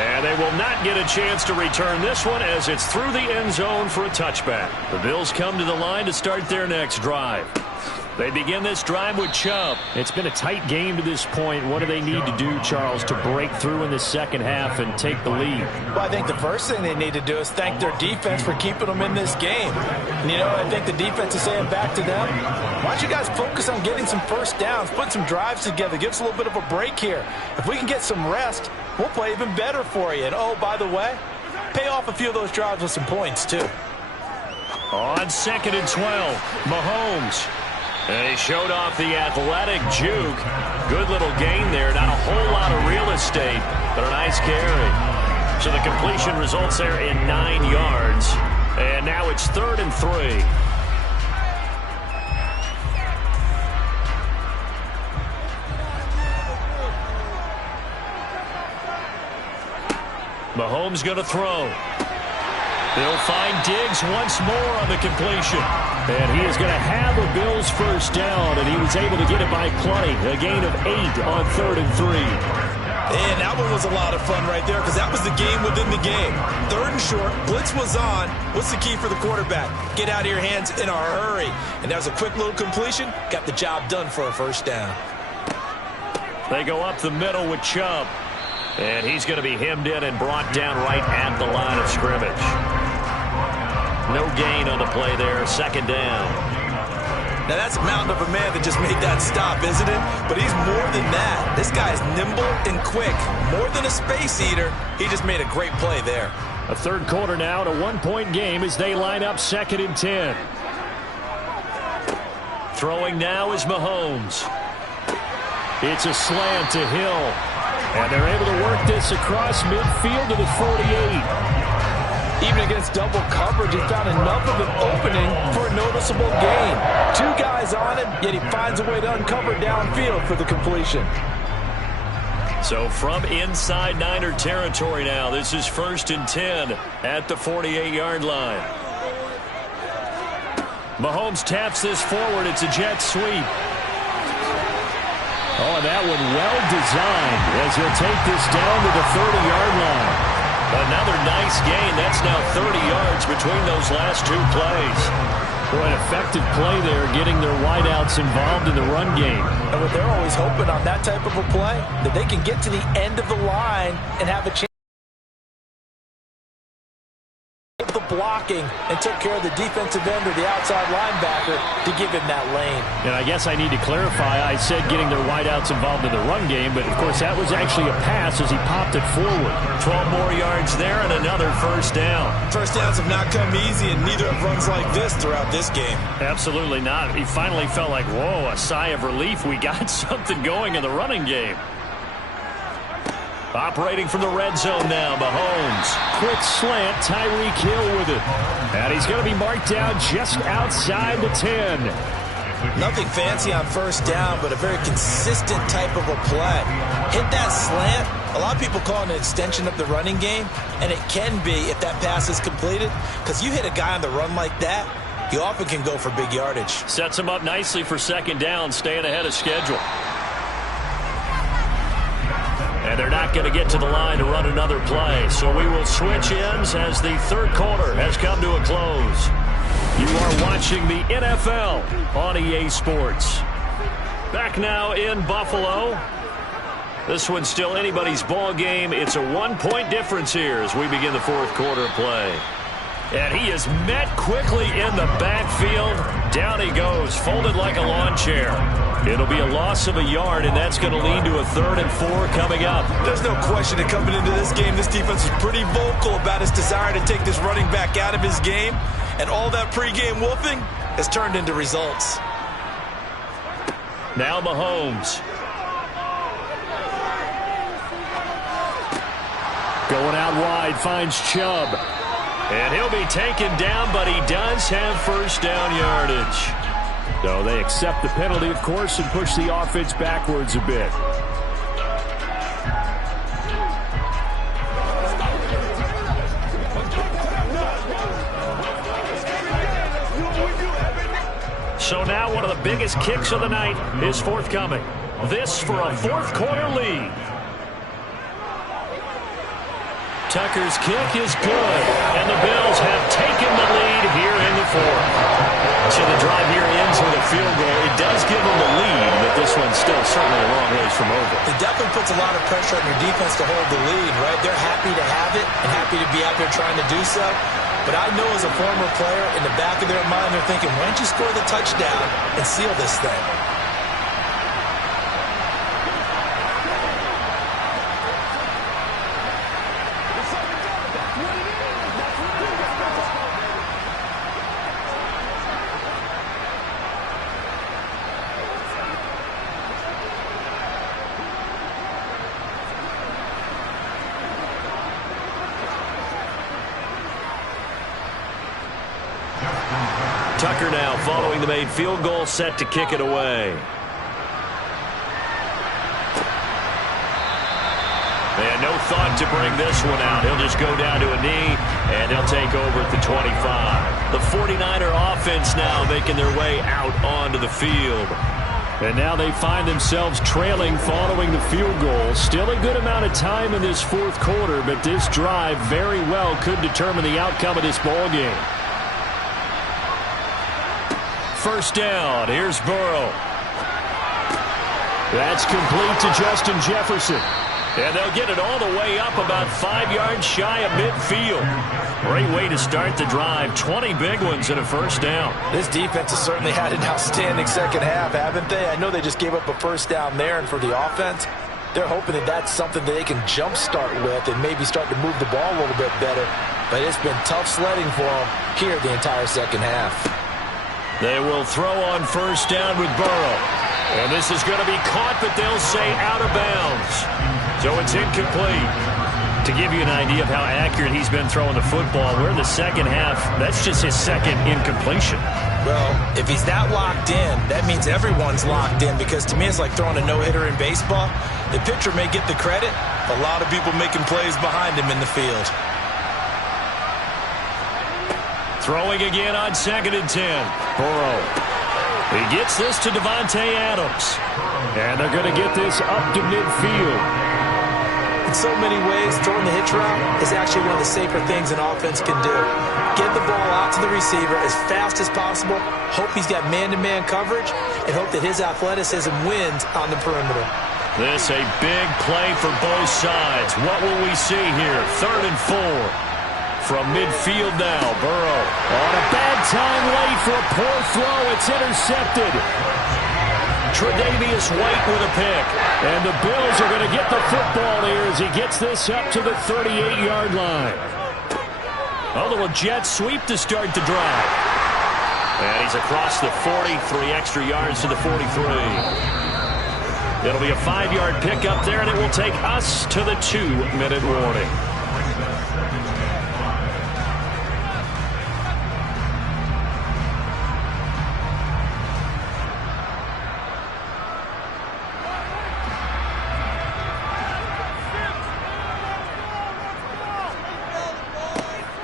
And they will not get a chance to return this one as it's through the end zone for a touchback. The Bills come to the line to start their next drive. They begin this drive with Chubb. It's been a tight game to this point. What do they need to do, Charles, to break through in the second half and take the lead? Well, I think the first thing they need to do is thank their defense for keeping them in this game. And, you know, I think the defense is saying back to them, why don't you guys focus on getting some first downs, put some drives together, give us a little bit of a break here. If we can get some rest, we'll play even better for you. And, oh, by the way, pay off a few of those drives with some points, too. On 2nd and 12, Mahomes. And he showed off the athletic juke. Good little gain there. Not a whole lot of real estate, but a nice carry. So the completion results there in 9 yards. And now it's 3rd and 3. Mahomes going to throw. They'll find Diggs once more on the completion. And he is going to have a Bills first down, and he was able to get it by plenty. A gain of 8 on 3rd and 3. And that one was a lot of fun right there because that was the game within the game. 3rd and short, blitz was on. What's the key for the quarterback? Get out of your hands in a hurry. And that was a quick little completion. Got the job done for a first down. They go up the middle with Chubb. And he's going to be hemmed in and brought down right at the line of scrimmage. No gain on the play there. 2nd down. Now that's a mountain of a man that just made that stop, isn't it? But he's more than that. This guy's nimble and quick. More than a space eater. He just made a great play there. A 3rd quarter now, and a 1-point game as they line up 2nd and 10. Throwing now is Mahomes. It's a slant to Hill. And they're able to work this across midfield to the 48. Even against double coverage, he found enough of an opening for a noticeable gain. 2 guys on him, yet he finds a way to uncover downfield for the completion. So from inside Niner territory now, this is 1st and 10 at the 48-yard line. Mahomes taps this forward. It's a jet sweep. Oh, and that one well designed as he'll take this down to the 30-yard line. Another nice gain. That's now 30 yards between those last two plays. Boy, an effective play there, getting their wideouts involved in the run game. And what they're always hoping on that type of a play, that they can get to the end of the line and have a chance. The blocking and took care of the defensive end or the outside linebacker to give him that lane. And I guess I need to clarify, I said getting their wideouts involved in the run game, but of course that was actually a pass as he popped it forward. 12 more yards there and another first down. First downs have not come easy, and neither have runs like this throughout this game. Absolutely not. He finally felt like, whoa, a sigh of relief. We got something going in the running game. Operating from the red zone now, Mahomes. Quick slant, Tyreek Hill with it. And he's going to be marked down just outside the 10. Nothing fancy on first down, but a very consistent type of a play. Hit that slant. A lot of people call it an extension of the running game, and it can be if that pass is completed, because you hit a guy on the run like that, you often can go for big yardage. Sets him up nicely for second down, staying ahead of schedule. And they're not going to get to the line to run another play. So we will switch ends as the third quarter has come to a close. You are watching the NFL on EA Sports. Back now in Buffalo. This one's still anybody's ball game. It's a 1-point difference here as we begin the fourth quarter play. And he is met quickly in the backfield. Down he goes, folded like a lawn chair. It'll be a loss of a yard, and that's going to lead to a 3rd and 4 coming up. There's no question that coming into this game, this defense is pretty vocal about its desire to take this running back out of his game. And all that pregame wolfing has turned into results. Now Mahomes. Going out wide, finds Chubb. And he'll be taken down, but he does have first down yardage. So they accept the penalty, of course, and push the offense backwards a bit. So now one of the biggest kicks of the night is forthcoming. This for a fourth quarter lead. Tucker's kick is good, and the Bills have taken the lead here in the fourth. So the drive here ends with a field goal. It does give them the lead, but this one's still certainly a long ways from over. It definitely puts a lot of pressure on your defense to hold the lead, right? They're happy to have it and happy to be out there trying to do so. But I know as a former player, in the back of their mind, they're thinking, why don't you score the touchdown and seal this thing? Tucker now following the made field goal, set to kick it away. And no thought to bring this one out. He'll just go down to a knee, and he'll take over at the 25. The 49er offense now making their way out onto the field. And now they find themselves trailing following the field goal. Still a good amount of time in this fourth quarter, but this drive very well could determine the outcome of this ball game. First down. Here's Burrow. That's complete to Justin Jefferson. And they'll get it all the way up about 5 yards shy of midfield. Great way to start the drive. 20 big ones and a first down. This defense has certainly had an outstanding second half, haven't they? I know they just gave up a first down there, and for the offense, they're hoping that that's something that they can jumpstart with and maybe start to move the ball a little bit better. But it's been tough sledding for them here the entire second half. They will throw on first down with Burrow. And this is going to be caught, but they'll say out of bounds. So it's incomplete. To give you an idea of how accurate he's been throwing the football, we're in the second half. That's just his second incompletion. Well, if he's that locked in, that means everyone's locked in, because to me it's like throwing a no-hitter in baseball. The pitcher may get the credit, a lot of people making plays behind him in the field. Throwing again on 2nd and 10. Burrow. He gets this to Davante Adams. And they're going to get this up to midfield. In so many ways, throwing the hitch route is actually one of the safer things an offense can do. Get the ball out to the receiver as fast as possible, hope he's got man-to-man coverage, and hope that his athleticism wins on the perimeter. This a big play for both sides. What will we see here? 3rd and 4. From midfield now, Burrow. On a bad time late for a poor throw. It's intercepted. Tre'Davious White with a pick. And the Bills are going to get the football here as he gets this up to the 38-yard line. A little jet sweep to start the drive. And he's across the 40, 3 extra yards to the 43. It'll be a 5-yard pickup there, and it will take us to the 2-minute warning.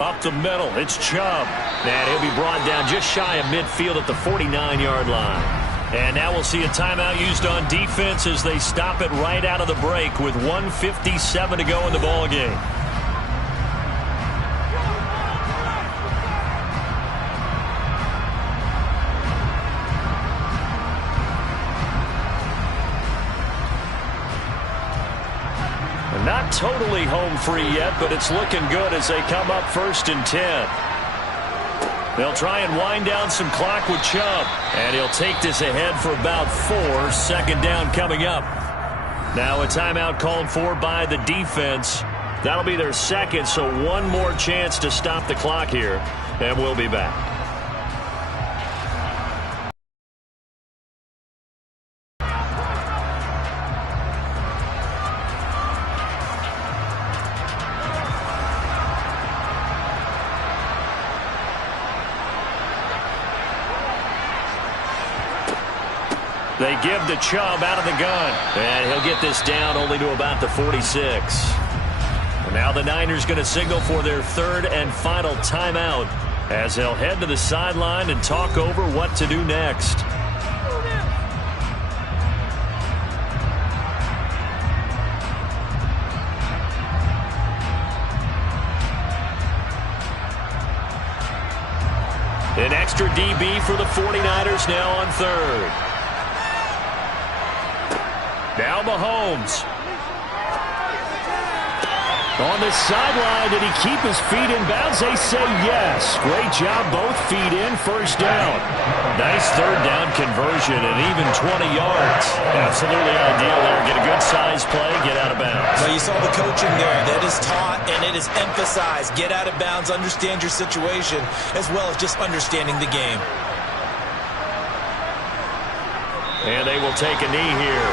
Up the middle, it's Chubb. And he'll be brought down just shy of midfield at the 49-yard line. And now we'll see a timeout used on defense as they stop it right out of the break with 1:57 to go in the ball game. Not totally home free yet, but it's looking good as they come up 1st and 10. They'll try and wind down some clock with Chubb, and he'll take this ahead for about 4. 2nd down coming up. Now a timeout called for by the defense. That'll be their 2nd, so one more chance to stop the clock here, and we'll be back. They give the Chubb out of the gun. And he'll get this down only to about the 46. And now the Niners going to signal for their 3rd and final timeout as they'll head to the sideline and talk over what to do next. An extra DB for the 49ers now on 3rd. Now Mahomes. On the sideline, did he keep his feet in bounds? They say yes. Great job, both feet in, 1st down. Nice 3rd down conversion and even 20 yards. Absolutely ideal there. Get a good size play, get out of bounds. Well, you saw the coaching there. That is taught and it is emphasized. Get out of bounds, understand your situation, as well as just understanding the game. And they will take a knee here.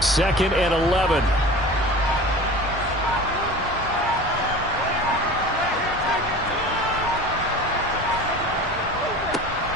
Second and 11.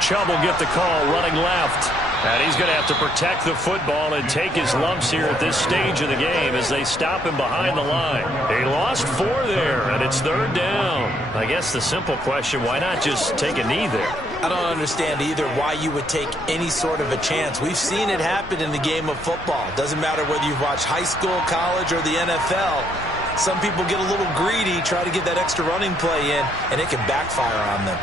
Chubb will get the call running left. And he's going to have to protect the football and take his lumps here at this stage of the game as they stop him behind the line. He lost 4 there, and it's 3rd down. I guess the simple question, why not just take a knee there? I don't understand either why you would take any sort of a chance. We've seen it happen in the game of football. Doesn't matter whether you've watched high school, college, or the NFL. Some people get a little greedy, try to get that extra running play in, and it can backfire on them.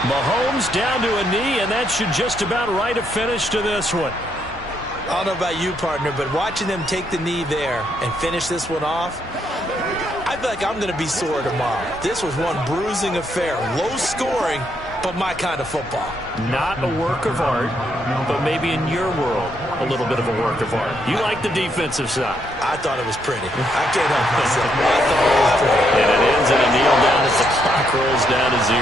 Mahomes down to a knee, and that should just about write a finish to this one. I don't know about you, partner, but watching them take the knee there and finish this one off, I feel like I'm going to be sore tomorrow. This was one bruising affair. Low scoring, but my kind of football. Not a work of art, but maybe in your world, a little bit of a work of art. You like the defensive side. I thought it was pretty. I can't help myself. I thought it was pretty. And it ends in a kneel down as the clock rolls down to 0.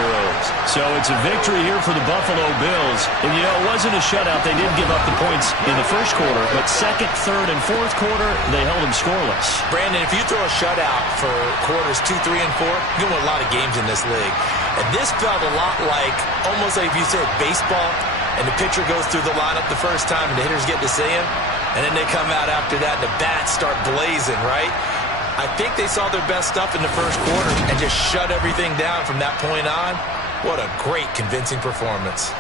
So it's a victory here for the Buffalo Bills. And, you know, it wasn't a shutout. They did give up the points in the 1st quarter, but 2nd, 3rd, and 4th quarter, they held them scoreless. Brandon, if you throw a shutout for quarters 2, 3, and 4, you're going to win a lot of games in this league. And this felt a lot like, almost like if you said baseball, and the pitcher goes through the lineup the first time and the hitters get to see him, and then they come out after that and the bats start blazing, right? I think they saw their best stuff in the first quarter and just shut everything down from that point on. What a great, convincing performance.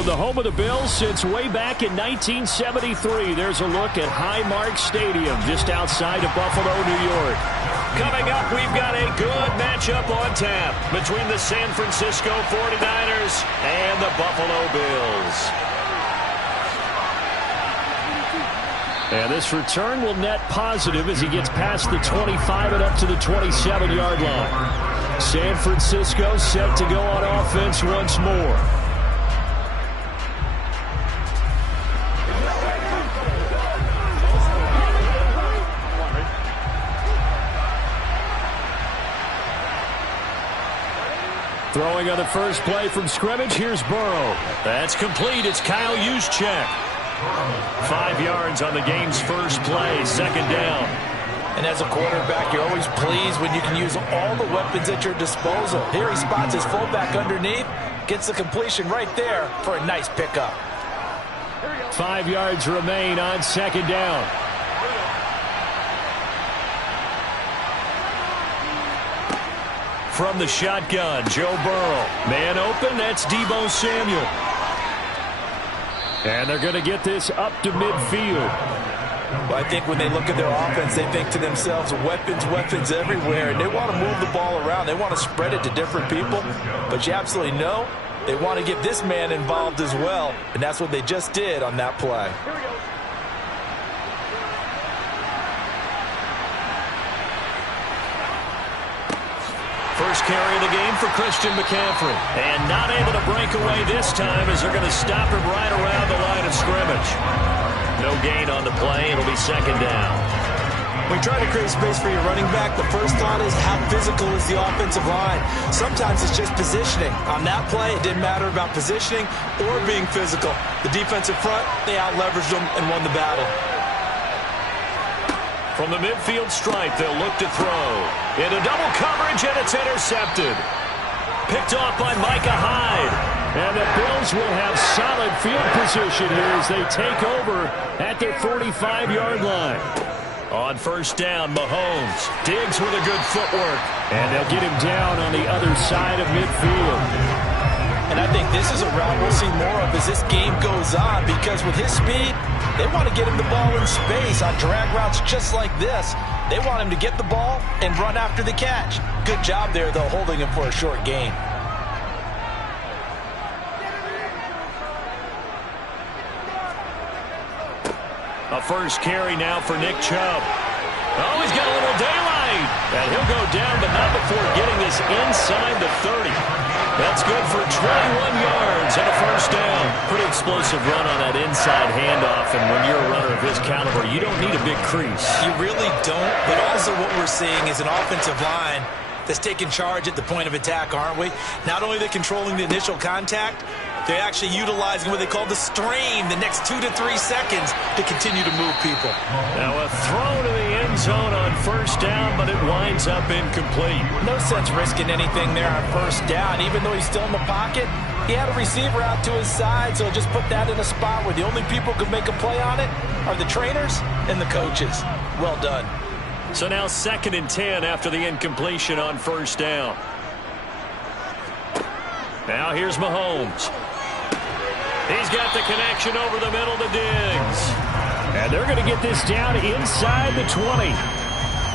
From the home of the Bills since way back in 1973, there's a look at Highmark Stadium just outside of Buffalo, New York. Coming up, we've got a good matchup on tap between the San Francisco 49ers and the Buffalo Bills. And this return will net positive as he gets past the 25 and up to the 27-yard line. San Francisco set to go on offense once more. Throwing on the first play from scrimmage, here's Burrow. That's complete. It's Kyle Juszczyk. 5 yards on the game's first play, second down. And as a quarterback, you're always pleased when you can use all the weapons at your disposal. Here he spots his fullback underneath, gets the completion right there for a nice pickup. 5 yards remain on second down. From the shotgun, Joe Burrow. Man open, that's Deebo Samuel. And they're going to get this up to midfield. Well, I think when they look at their offense, they think to themselves, weapons, weapons everywhere. And they want to move the ball around. They want to spread it to different people. But you absolutely know they want to get this man involved as well. And that's what they just did on that play. First carry of the game for Christian McCaffrey. And not able to break away this time as they're going to stop him right around the line of scrimmage. No gain on the play. It'll be second down. When you try to create space for your running back, the first thought is how physical is the offensive line. Sometimes it's just positioning. On that play, it didn't matter about positioning or being physical. The defensive front, they out-leveraged them and won the battle. From the midfield stripe, they'll look to throw. Into double coverage, and it's intercepted. Picked off by Micah Hyde. And the Bills will have solid field position here as they take over at their 45-yard line. On first down, Mahomes. Diggs with a good footwork. And they'll get him down on the other side of midfield. And I think this is a route we'll see more of as this game goes on, because with his speed, they want to get him the ball in space on drag routes just like this. They want him to get the ball and run after the catch. Good job there, though, holding him for a short gain. A first carry now for Nick Chubb. Oh, he's got a little daylight. And he'll go down, but not before getting this inside the 30. That's good for 21 yards and a first down. Pretty explosive run on that inside handoff, and when you're a runner of his caliber, you don't need a big crease. You really don't, but also what we're seeing is an offensive line that's taking charge at the point of attack, aren't we? Not only are they controlling the initial contact, they're actually utilizing what they call the strain, the next 2 to 3 seconds, to continue to move people. Now a throw to the end zone on first down, but it winds up incomplete. No sense risking anything there on first down. Even though he's still in the pocket, he had a receiver out to his side, so just put that in a spot where the only people who can make a play on it are the trainers and the coaches. Well done. So now 2nd and 10 after the incompletion on first down. Now here's Mahomes. He's got the connection over the middle to Diggs. And they're going to get this down inside the 20.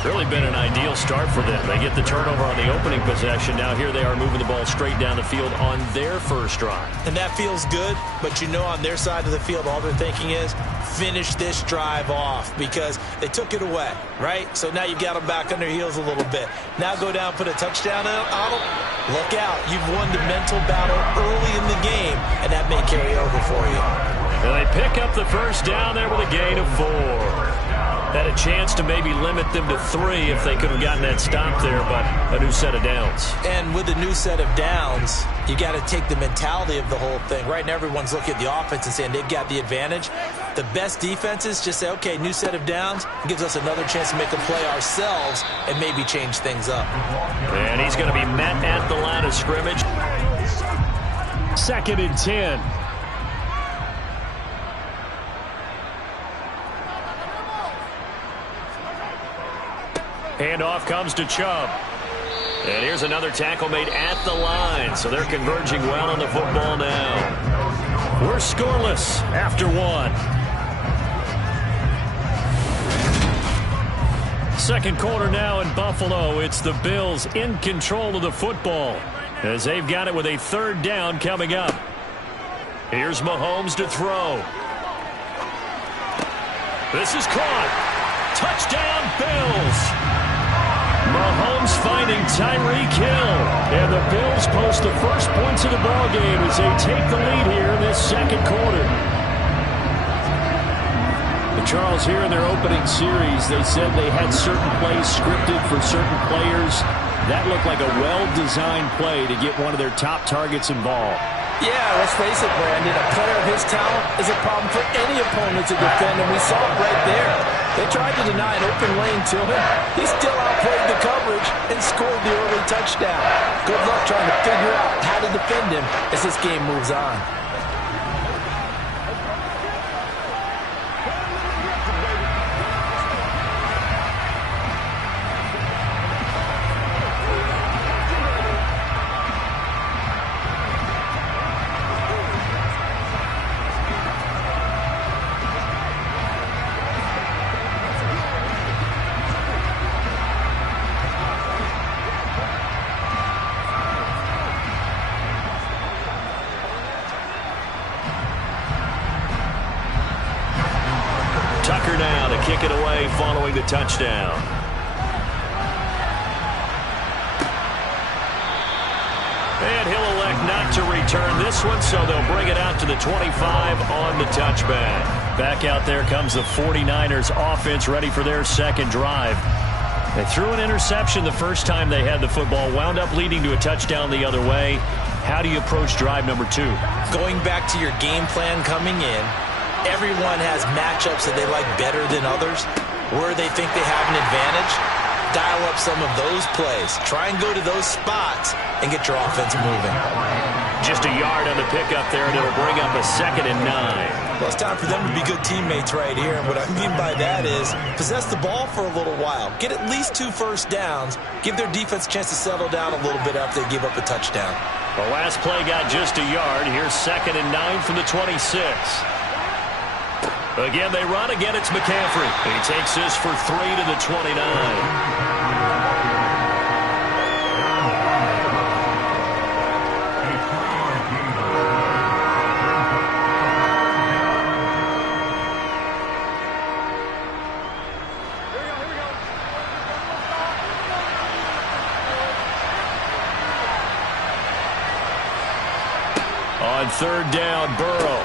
Really been an ideal start for them. They get the turnover on the opening possession. Now here they are moving the ball straight down the field on their first drive. And that feels good, but you know on their side of the field all they're thinking is finish this drive off because they took it away, right? So now you've got them back on their heels a little bit. Now go down, put a touchdown on them. Look out. You've won the mental battle early in the game, and that may carry over for you. And they pick up the first down there with a gain of 4. Had a chance to maybe limit them to 3 if they could have gotten that stop there, but a new set of downs. And with a new set of downs, you got to take the mentality of the whole thing, right? And everyone's looking at the offense and saying they've got the advantage. The best defenses just say, okay, new set of downs. It gives us another chance to make a play ourselves and maybe change things up. And he's going to be met at the line of scrimmage. 2nd and 10. Handoff comes to Chubb. And here's another tackle made at the line. So they're converging well on the football now. We're scoreless after one. Second quarter now in Buffalo. It's the Bills in control of the football as they've got it with a third down coming up. Here's Mahomes to throw. This is caught. Touchdown, Bills. Mahomes finding Tyreek Hill. And the Bills post the first points of the ballgame as they take the lead here in this second quarter. Charles, here in their opening series, they said they had certain plays scripted for certain players. That looked like a well-designed play to get one of their top targets involved. Yeah, let's face it, Brandon. A player of his talent is a problem for any opponent to defend, and we saw it right there. They tried to deny an open lane to him. He still outplayed the coverage and scored the early touchdown. Good luck trying to figure out how to defend him as this game moves on. Tucker now to kick it away following the touchdown. And he'll elect not to return this one, so they'll bring it out to the 25 on the touchback. Back out there comes the 49ers offense ready for their second drive. They threw an interception the first time they had the football, wound up leading to a touchdown the other way. How do you approach drive number 2? Going back to your game plan coming in, everyone has matchups that they like better than others, where they think they have an advantage. Dial up some of those plays. Try and go to those spots and get your offense moving. Just a yard on the pickup there, and it'll bring up a 2nd and 9. Well, it's time for them to be good teammates right here. And what I mean by that is possess the ball for a little while. Get at least 2 first downs. Give their defense a chance to settle down a little bit after they give up a touchdown. The last play got just a yard. Here's 2nd and 9 from the 26. Again, they run. Again, it's McCaffrey. He takes this for 3 to the 29. On third down, Burrow.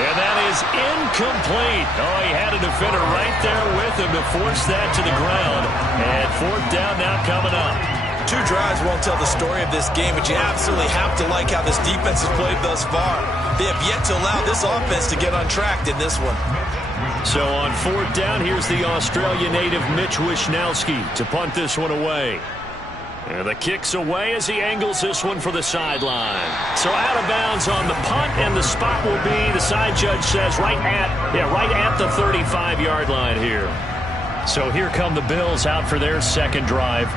And that is incomplete. Oh, he had a defender right there with him to force that to the ground. And 4th down now coming up. 2 drives won't tell the story of this game, but you absolutely have to like how this defense has played thus far. They have yet to allow this offense to get untracked in this one. So on 4th down, here's the Australia native Mitch Wishnowsky to punt this one away. And the kick's away as he angles this one for the sideline. So out of bounds on the punt, and the spot will be, the side judge says, right at the 35-yard line here. So here come the Bills out for their second drive.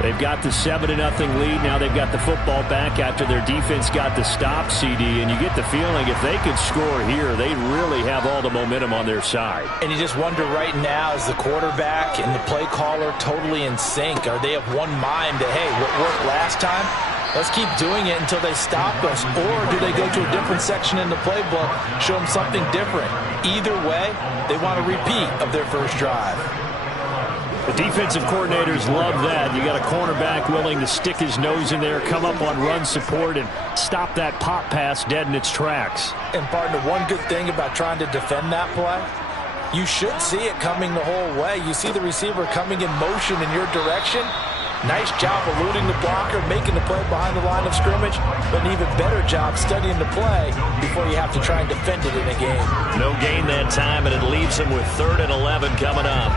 They've got the 7-0 lead. Now they've got the football back after their defense got the stop, CD. And you get the feeling if they could score here, they really have all the momentum on their side. And you just wonder right now, is the quarterback and the play caller totally in sync? Are they of one mind that, hey, what worked last time? Let's keep doing it until they stop us. Or do they go to a different section in the playbook, show them something different? Either way, they want a repeat of their first drive. The defensive coordinators love that. You got a cornerback willing to stick his nose in there, come up on run support, and stop that pop pass dead in its tracks. And partner, one good thing about trying to defend that play, you should see it coming the whole way. You see the receiver coming in motion in your direction. Nice job eluding the blocker, making the play behind the line of scrimmage, but an even better job studying the play before you have to try and defend it in a game. No gain that time, and it leaves him with 3rd and 11 coming up.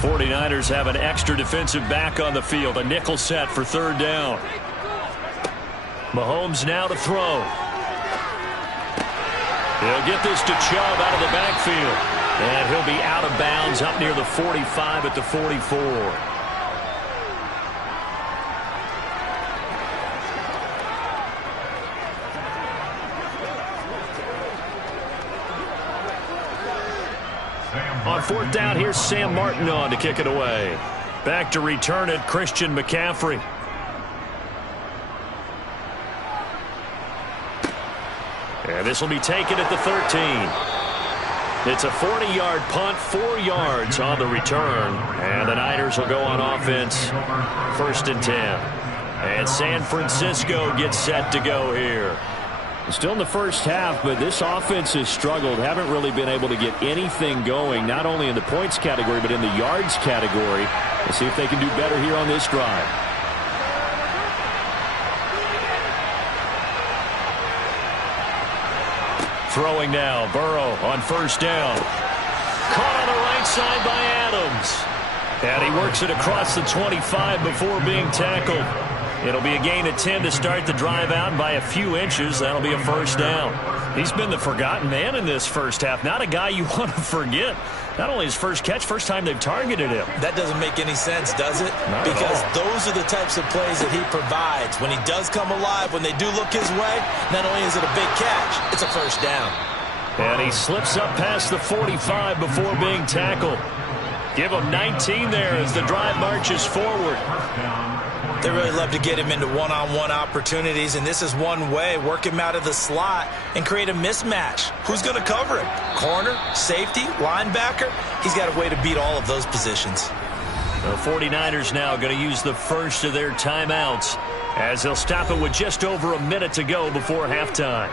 49ers have an extra defensive back on the field. A nickel set for 3rd down. Mahomes now to throw. He'll get this to Chubb out of the backfield. And he'll be out of bounds up near the 45 at the 44. On fourth down, here's Sam Martin on to kick it away. Back to return it, Christian McCaffrey. And this will be taken at the 13. It's a 40-yard punt, 4 yards on the return. And the Niners will go on offense, 1st and 10. And San Francisco gets set to go here. Still in the first half, but this offense has struggled. Haven't really been able to get anything going, not only in the points category, but in the yards category. We'll see if they can do better here on this drive. Throwing now, Burrow on first down. Caught on the right side by Adams. And he works it across the 25 before being tackled. It'll be a gain of 10 to start the drive out by a few inches. That'll be a first down. He's been the forgotten man in this first half. Not a guy you want to forget. Not only his first catch, first time they've targeted him. That doesn't make any sense, does it? Not because those are the types of plays that he provides. When he does come alive, when they do look his way, not only is it a big catch, it's a first down. And he slips up past the 45 before being tackled. Give him 19 there as the drive marches forward. They really love to get him into one-on-one opportunities, and this is one way. Work him out of the slot and create a mismatch. Who's going to cover him? Corner, safety, linebacker? He's got a way to beat all of those positions. The 49ers now going to use the first of their timeouts as they'll stop it with just over a minute to go before halftime.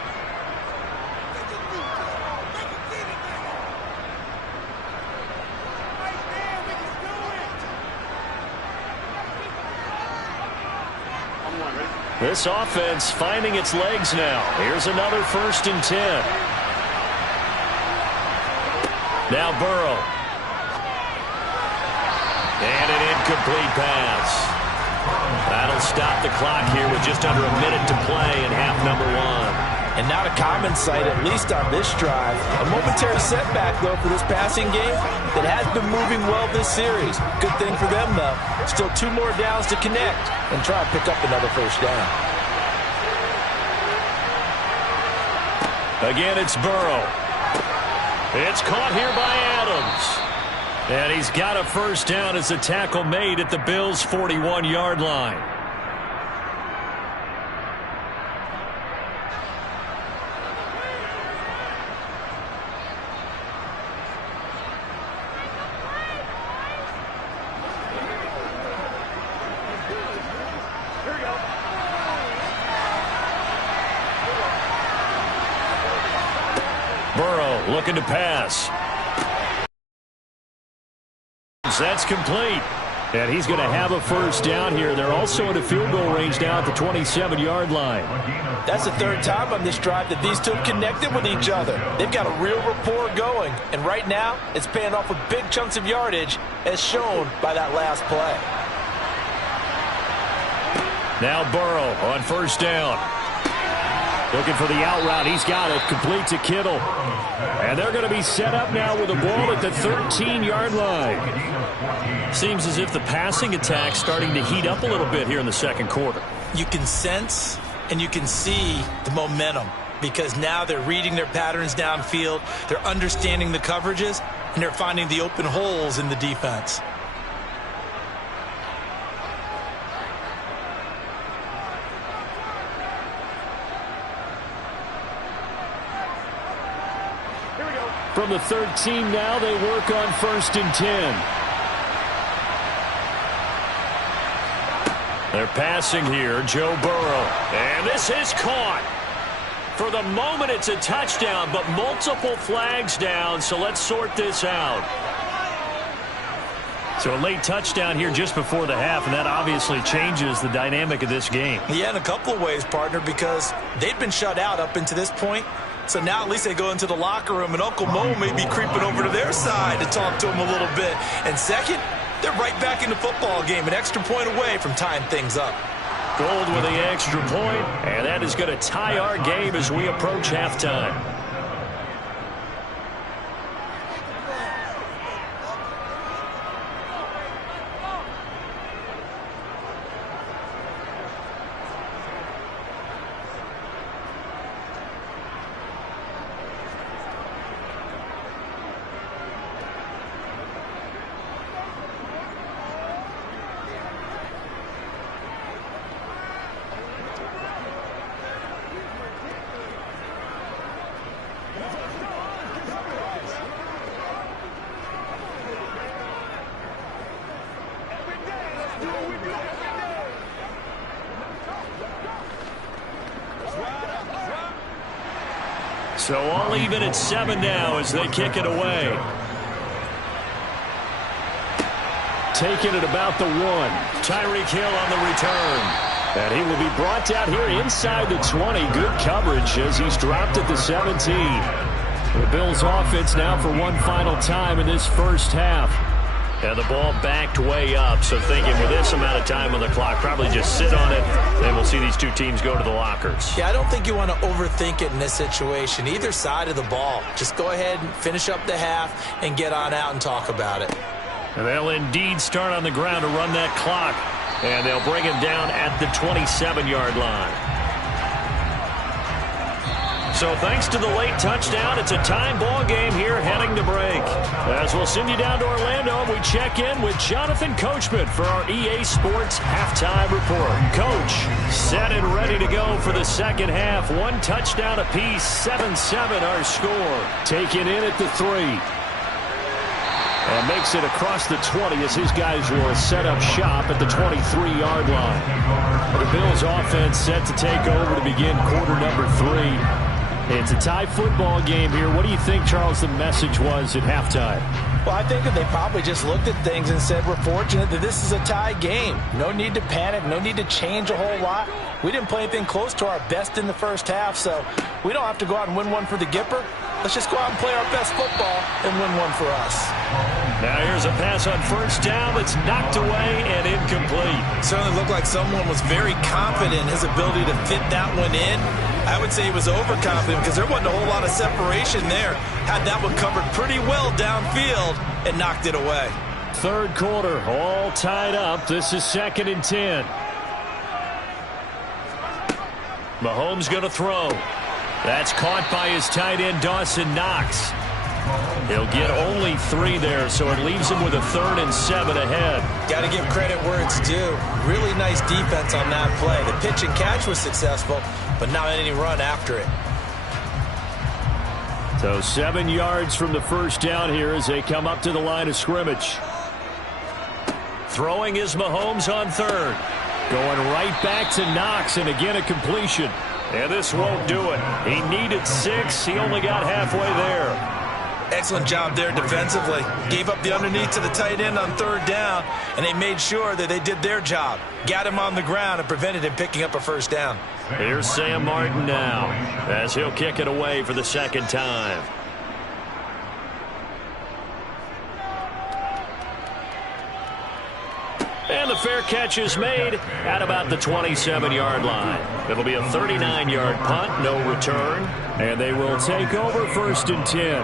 This offense finding its legs now. Here's another 1st and 10. Now Burrow. And an incomplete pass. That'll stop the clock here with just under a minute to play in half number 1. And not a common sight, at least on this drive. A momentary setback, though, for this passing game that has been moving well this series. Good thing for them, though. Still 2 more downs to connect and try and pick up another first down. Again, it's Burrow. It's caught here by Adams. And he's got a first down as the tackle made at the Bills' 41-yard line. Burrow looking to pass. That's complete. And he's going to have a first down here. They're also in a field goal range now at the 27-yard line. That's the 3rd time on this drive that these two have connected with each other. They've got a real rapport going. And right now, it's paying off with big chunks of yardage as shown by that last play. Now Burrow on first down. Looking for the out route. He's got it. Complete to Kittle. And they're going to be set up now with a ball at the 13-yard line. Seems as if the passing attack's starting to heat up a little bit here in the second quarter. You can sense and you can see the momentum because now they're reading their patterns downfield. They're understanding the coverages, and they're finding the open holes in the defense. From the 13 now, they work on 1st and 10. They're passing here, Joe Burrow. And this is caught. For the moment, it's a touchdown, but multiple flags down, so let's sort this out. So a late touchdown here just before the half, and that obviously changes the dynamic of this game. Yeah, in a couple of ways, partner, because they've been shut out up until this point. So now at least they go into the locker room, and Uncle Mo may be creeping over to their side to talk to him a little bit. And second, they're right back in the football game, an extra point away from tying things up. Gold with the extra point, and that is going to tie our game as we approach halftime. So all even at 7 now as they kick it away. Taking it about the 1. Tyreek Hill on the return. And he will be brought down here inside the 20. Good coverage as he's dropped at the 17. The Bills offense now for one final time in this first half. And the ball backed way up, so thinking with this amount of time on the clock, probably just sit on it, and we'll see these two teams go to the lockers. Yeah, I don't think you want to overthink it in this situation. Either side of the ball. Just go ahead and finish up the half and get on out and talk about it. And they'll indeed start on the ground to run that clock, and they'll bring him down at the 27-yard line. So thanks to the late touchdown, it's a time ball game here heading to break. As we'll send you down to Orlando, we check in with Jonathan Coachman for our EA Sports Halftime Report. Coach, set and ready to go for the second half. One touchdown apiece, 7-7 our score. Taken in at the 3. And makes it across the 20 as his guys will set up shop at the 23-yard line. The Bills offense set to take over to begin quarter number 3. It's a tie football game here. What do you think, Charles, the message was at halftime? Well, I think that they probably just looked at things and said, we're fortunate that this is a tie game. No need to panic. No need to change a whole lot. We didn't play anything close to our best in the first half, so we don't have to go out and win one for the Gipper. Let's just go out and play our best football and win one for us. Now here's a pass on first down that's knocked away and incomplete. Certainly looked like someone was very confident in his ability to fit that one in. I would say he was overconfident because there wasn't a whole lot of separation there. Had that one covered pretty well downfield and knocked it away. Third quarter, all tied up. This is 2nd and 10. Mahomes going to throw. That's caught by his tight end, Dawson Knox. He'll get only 3 there, so it leaves him with a 3rd and 7 ahead. Got to give credit where it's due. Really nice defense on that play. The pitch and catch was successful, but not any run after it. So 7 yards from the first down here as they come up to the line of scrimmage. Throwing is Mahomes on 3rd. Going right back to Knox, and again a completion. And this won't do it. He needed 6. He only got halfway there. Excellent job there defensively. Gave up the underneath to the tight end on 3rd down, and they made sure that they did their job. Got him on the ground and prevented him picking up a first down. Here's Sam Martin now as he'll kick it away for the second time. And the fair catch is made at about the 27-yard line. It'll be a 39-yard punt, no return, and they will take over 1st and 10.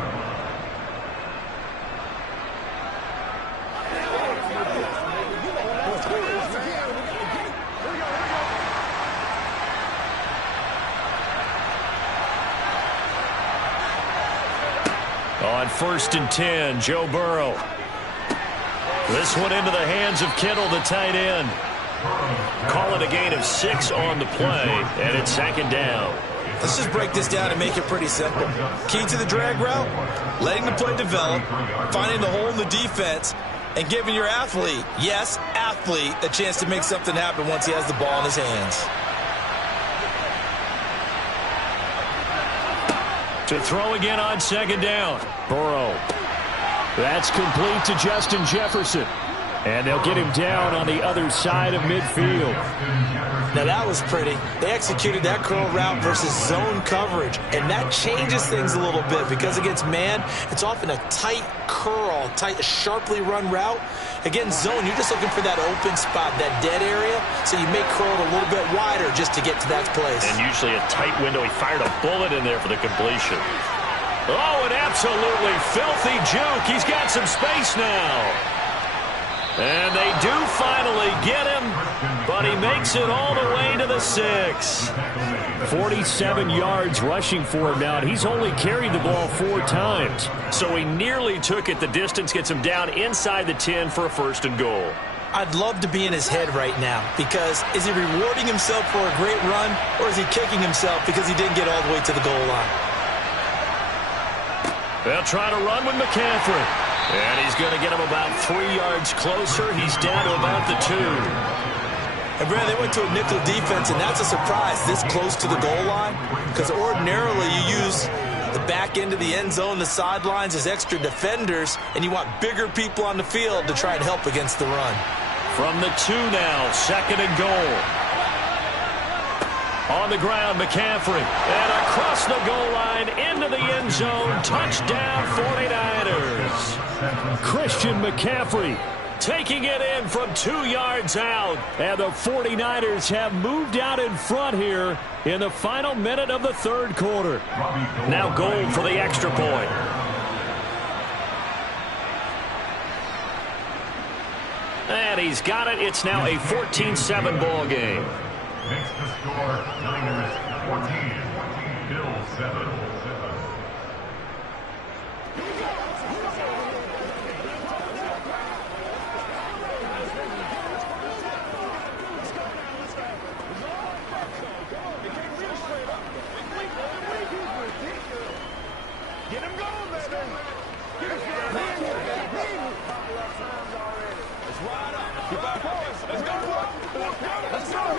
On 1st and 10, Joe Burrow. This one into the hands of Kittle, the tight end. Call it a gain of 6 on the play, and it's 2nd down. Let's just break this down and make it pretty simple. Key to the drag route, letting the play develop, finding the hole in the defense, and giving your athlete, yes, athlete, a chance to make something happen once he has the ball in his hands. To throw again on 2nd down. Burrow. That's complete to Justin Jefferson. And they'll get him down on the other side of midfield. Now that was pretty. They executed that curl route versus zone coverage. And that changes things a little bit because against man, it's often a tight curl, tight, sharply run route. Against zone, you're just looking for that open spot, that dead area. So you make curl a little bit wider just to get to that place. And usually a tight window. He fired a bullet in there for the completion. Oh, an absolutely filthy juke. He's got some space now. And they do finally get him, but he makes it all the way to the 6. 47 yards rushing for him now, and he's only carried the ball 4 times. So he nearly took it the distance, gets him down inside the 10 for a 1st and goal. I'd love to be in his head right now because is he rewarding himself for a great run or is he kicking himself because he didn't get all the way to the goal line? They'll try to run with McCaffrey. And he's going to get him about 3 yards closer. He's down to about the 2. And Brad, they went to a nickel defense, and that's a surprise this close to the goal line, because ordinarily you use the back end of the end zone, the sidelines as extra defenders, and you want bigger people on the field to try and help against the run. From the 2 now, 2nd and goal. On the ground, McCaffrey. And across the goal line, into the end zone. Touchdown, 49ers. Christian McCaffrey taking it in from 2 yards out. And the 49ers have moved out in front here in the final minute of the third quarter. Now goal for the extra point. And he's got it. It's now a 14-7 ball game. Makes the score Niners 14, Bills 7. Get him going, baby. Let's go. Let's go.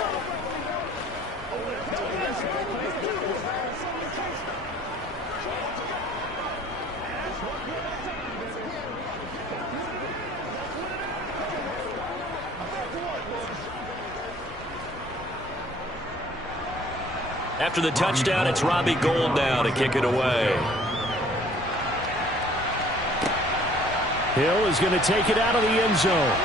After the touchdown, it's Robbie Gould now to kick it away. Hill is going to take it out of the end zone.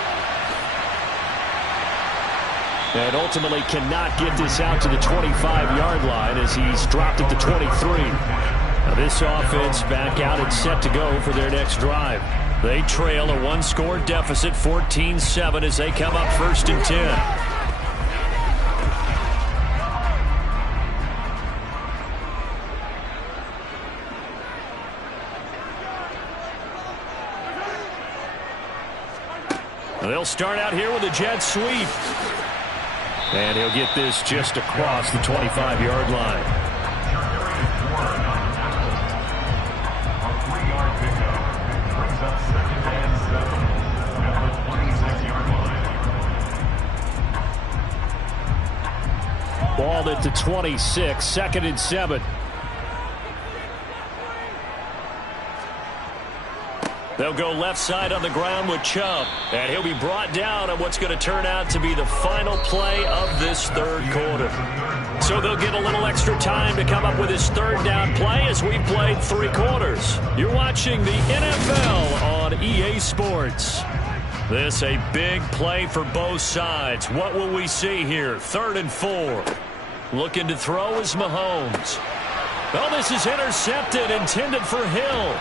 And ultimately cannot get this out to the 25-yard line as he's dropped at the 23. Now this offense back out and set to go for their next drive. They trail a one-score deficit, 14-7, as they come up 1st and 10. They'll start out here with a jet sweep. And he'll get this just across the 25-yard line. A 3-yard pickup brings up 2nd and 7 at the 26-yard line. Ball at the 26, 2nd and 7. They'll go left side on the ground with Chubb. And he'll be brought down on what's going to turn out to be the final play of this third quarter. So they'll get a little extra time to come up with his third down play as we've played 3 quarters. You're watching the NFL on EA Sports. This a big play for both sides. What will we see here? 3rd and 4. Looking to throw is Mahomes. Well, this is intercepted, intended for Hill.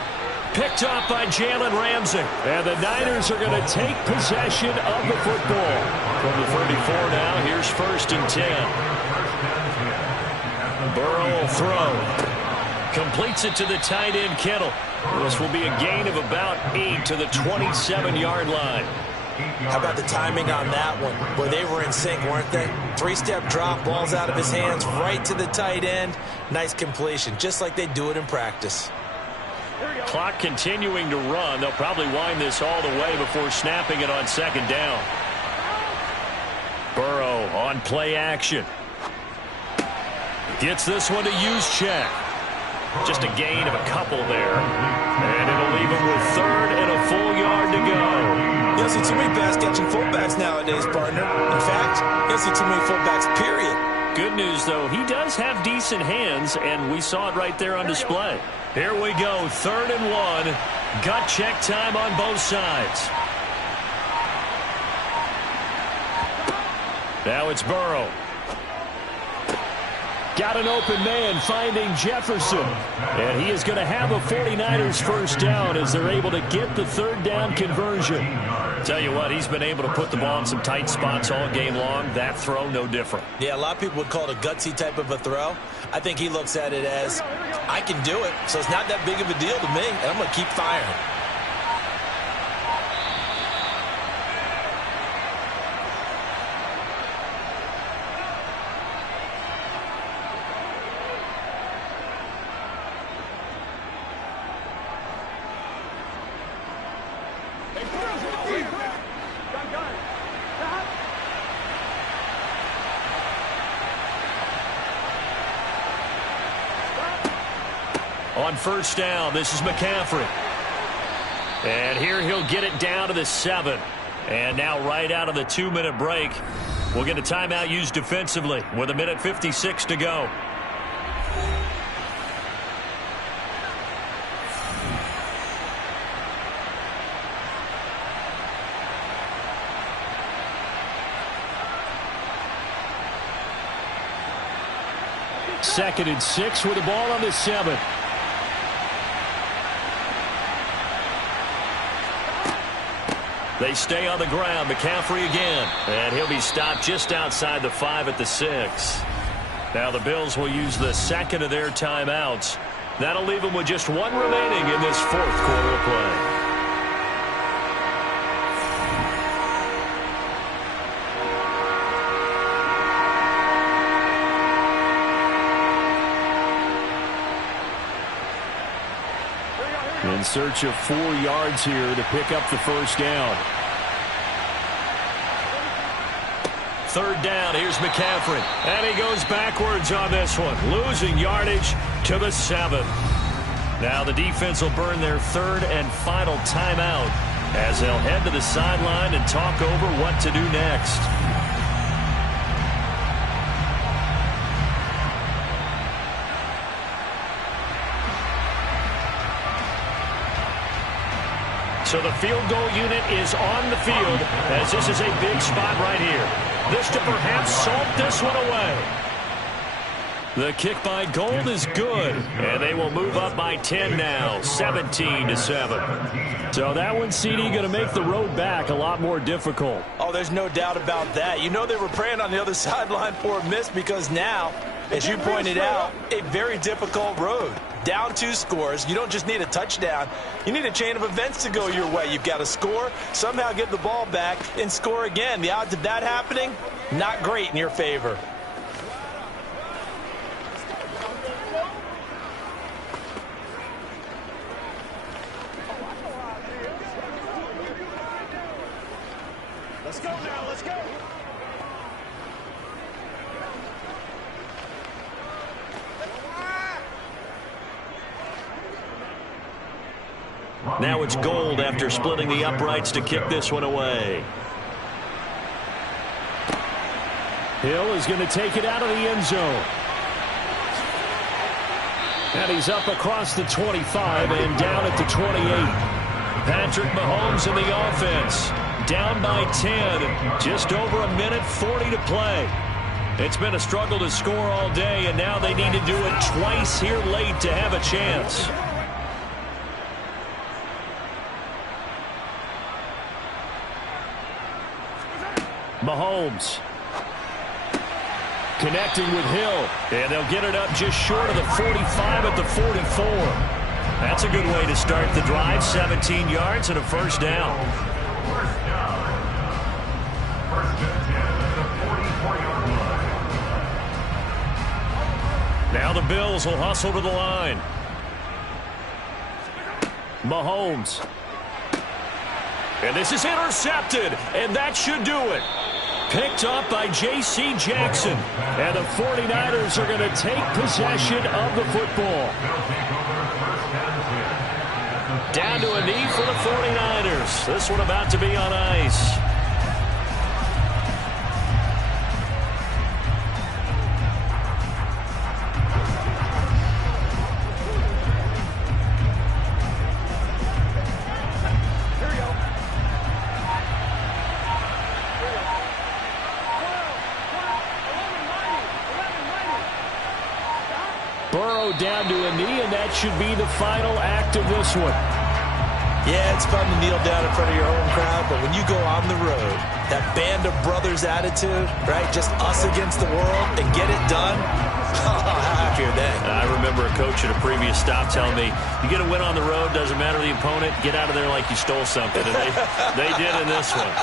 Picked up by Jalen Ramsey. And the Niners are going to take possession of the football. From the 34 now, here's 1st and 10. Burrow will throw. Completes it to the tight end, Kittle. This will be a gain of about 8 to the 27-yard line. How about the timing on that one? Boy, they were in sync, weren't they? 3-step drop, ball's out of his hands, right to the tight end. Nice completion, just like they do it in practice. Clock continuing to run. They'll probably wind this all the way before snapping it on 2nd down. Burrow on play action. Gets this one to Juszczyk. Just a gain of a couple there. And it'll leave him with 3rd and a full yard to go. You don't see too many pass-catching fullbacks nowadays, partner. In fact, you don't see too many fullbacks, period. Good news, though, he does have decent hands, and we saw it right there on display. Here we go, 3rd and 1. Gut check time on both sides. Now it's Burrow. Got an open man finding Jefferson. And he is going to have a 49ers first down as they're able to get the 3rd down conversion. Tell you what, he's been able to put the ball in some tight spots all game long. That throw, no different. Yeah, a lot of people would call it a gutsy type of a throw. I think he looks at it as, I can do it, so it's not that big of a deal to me, and I'm going to keep firing. On first down, this is McCaffrey. And here he'll get it down to the 7. And now right out of the 2-minute break, we'll get a timeout used defensively with 1:56 to go. Second and 6 with the ball on the 7. They stay on the ground. McCaffrey again. And he'll be stopped just outside the 5 at the 6. Now the Bills will use the second of their timeouts. That'll leave them with just one remaining in this fourth quarter of play. In search of 4 yards here to pick up the first down. Third down, here's McCaffrey. And he goes backwards on this one, losing yardage to the 7. Now the defense will burn their third and final timeout as they'll head to the sideline and talk over what to do next. So the field goal unit is on the field as this is a big spot right here. This to perhaps salt this one away. The kick by Gold is good, and they will move up by 10 now, 17-7. So that one, CD, going to make the road back a lot more difficult. Oh, there's no doubt about that. You know they were praying on the other sideline for a miss because now, as you pointed out, a very difficult road. Down 2 scores. You don't just need a touchdown. You need a chain of events to go your way. You've got to score, somehow get the ball back, and score again. The odds of that happening, not great in your favor. Let's go now, let's go. Now it's Gold after splitting the uprights to kick this one away. Hill is going to take it out of the end zone. And he's up across the 25 and down at the 28. Patrick Mahomes in the offense. Down by 10. Just over 1:40 to play. It's been a struggle to score all day, and now they need to do it twice here late to have a chance. Mahomes connecting with Hill, and they'll get it up just short of the 45 at the 44. That's a good way to start the drive. 17 yards and a first down. First down. First and 10 at the 44-yard line. Now the Bills will hustle to the line. Mahomes. And this is intercepted, and that should do it. Picked up by J.C. Jackson. And the 49ers are going to take possession of the football. Down to a knee for the 49ers. This one about to be on ice. Down to a knee, and that should be the final act of this one. Yeah, it's fun to kneel down in front of your home crowd, but when you go on the road, that band of brothers attitude, right, just us against the world, and get it done, how happy are they? I remember a coach at a previous stop telling me, you get a win on the road, doesn't matter the opponent, get out of there like you stole something, and they did in this one.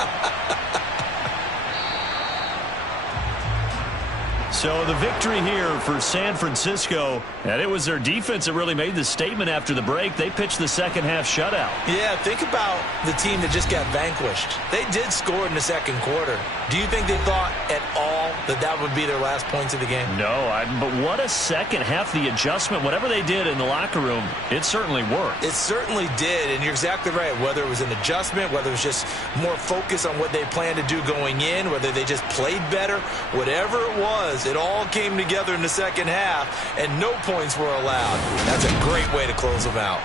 So the victory here for San Francisco, and it was their defense that really made the statement after the break. They pitched the second half shutout. Yeah, think about the team that just got vanquished. They did score in the second quarter. Do you think they thought at all that that would be their last points of the game? No, but what a second half. The adjustment, whatever they did in the locker room, it certainly worked. It certainly did, and you're exactly right. Whether it was an adjustment, whether it was just more focus on what they planned to do going in, whether they just played better, whatever it was, it all came together in the second half, and no points were allowed. That's a great way to close them out.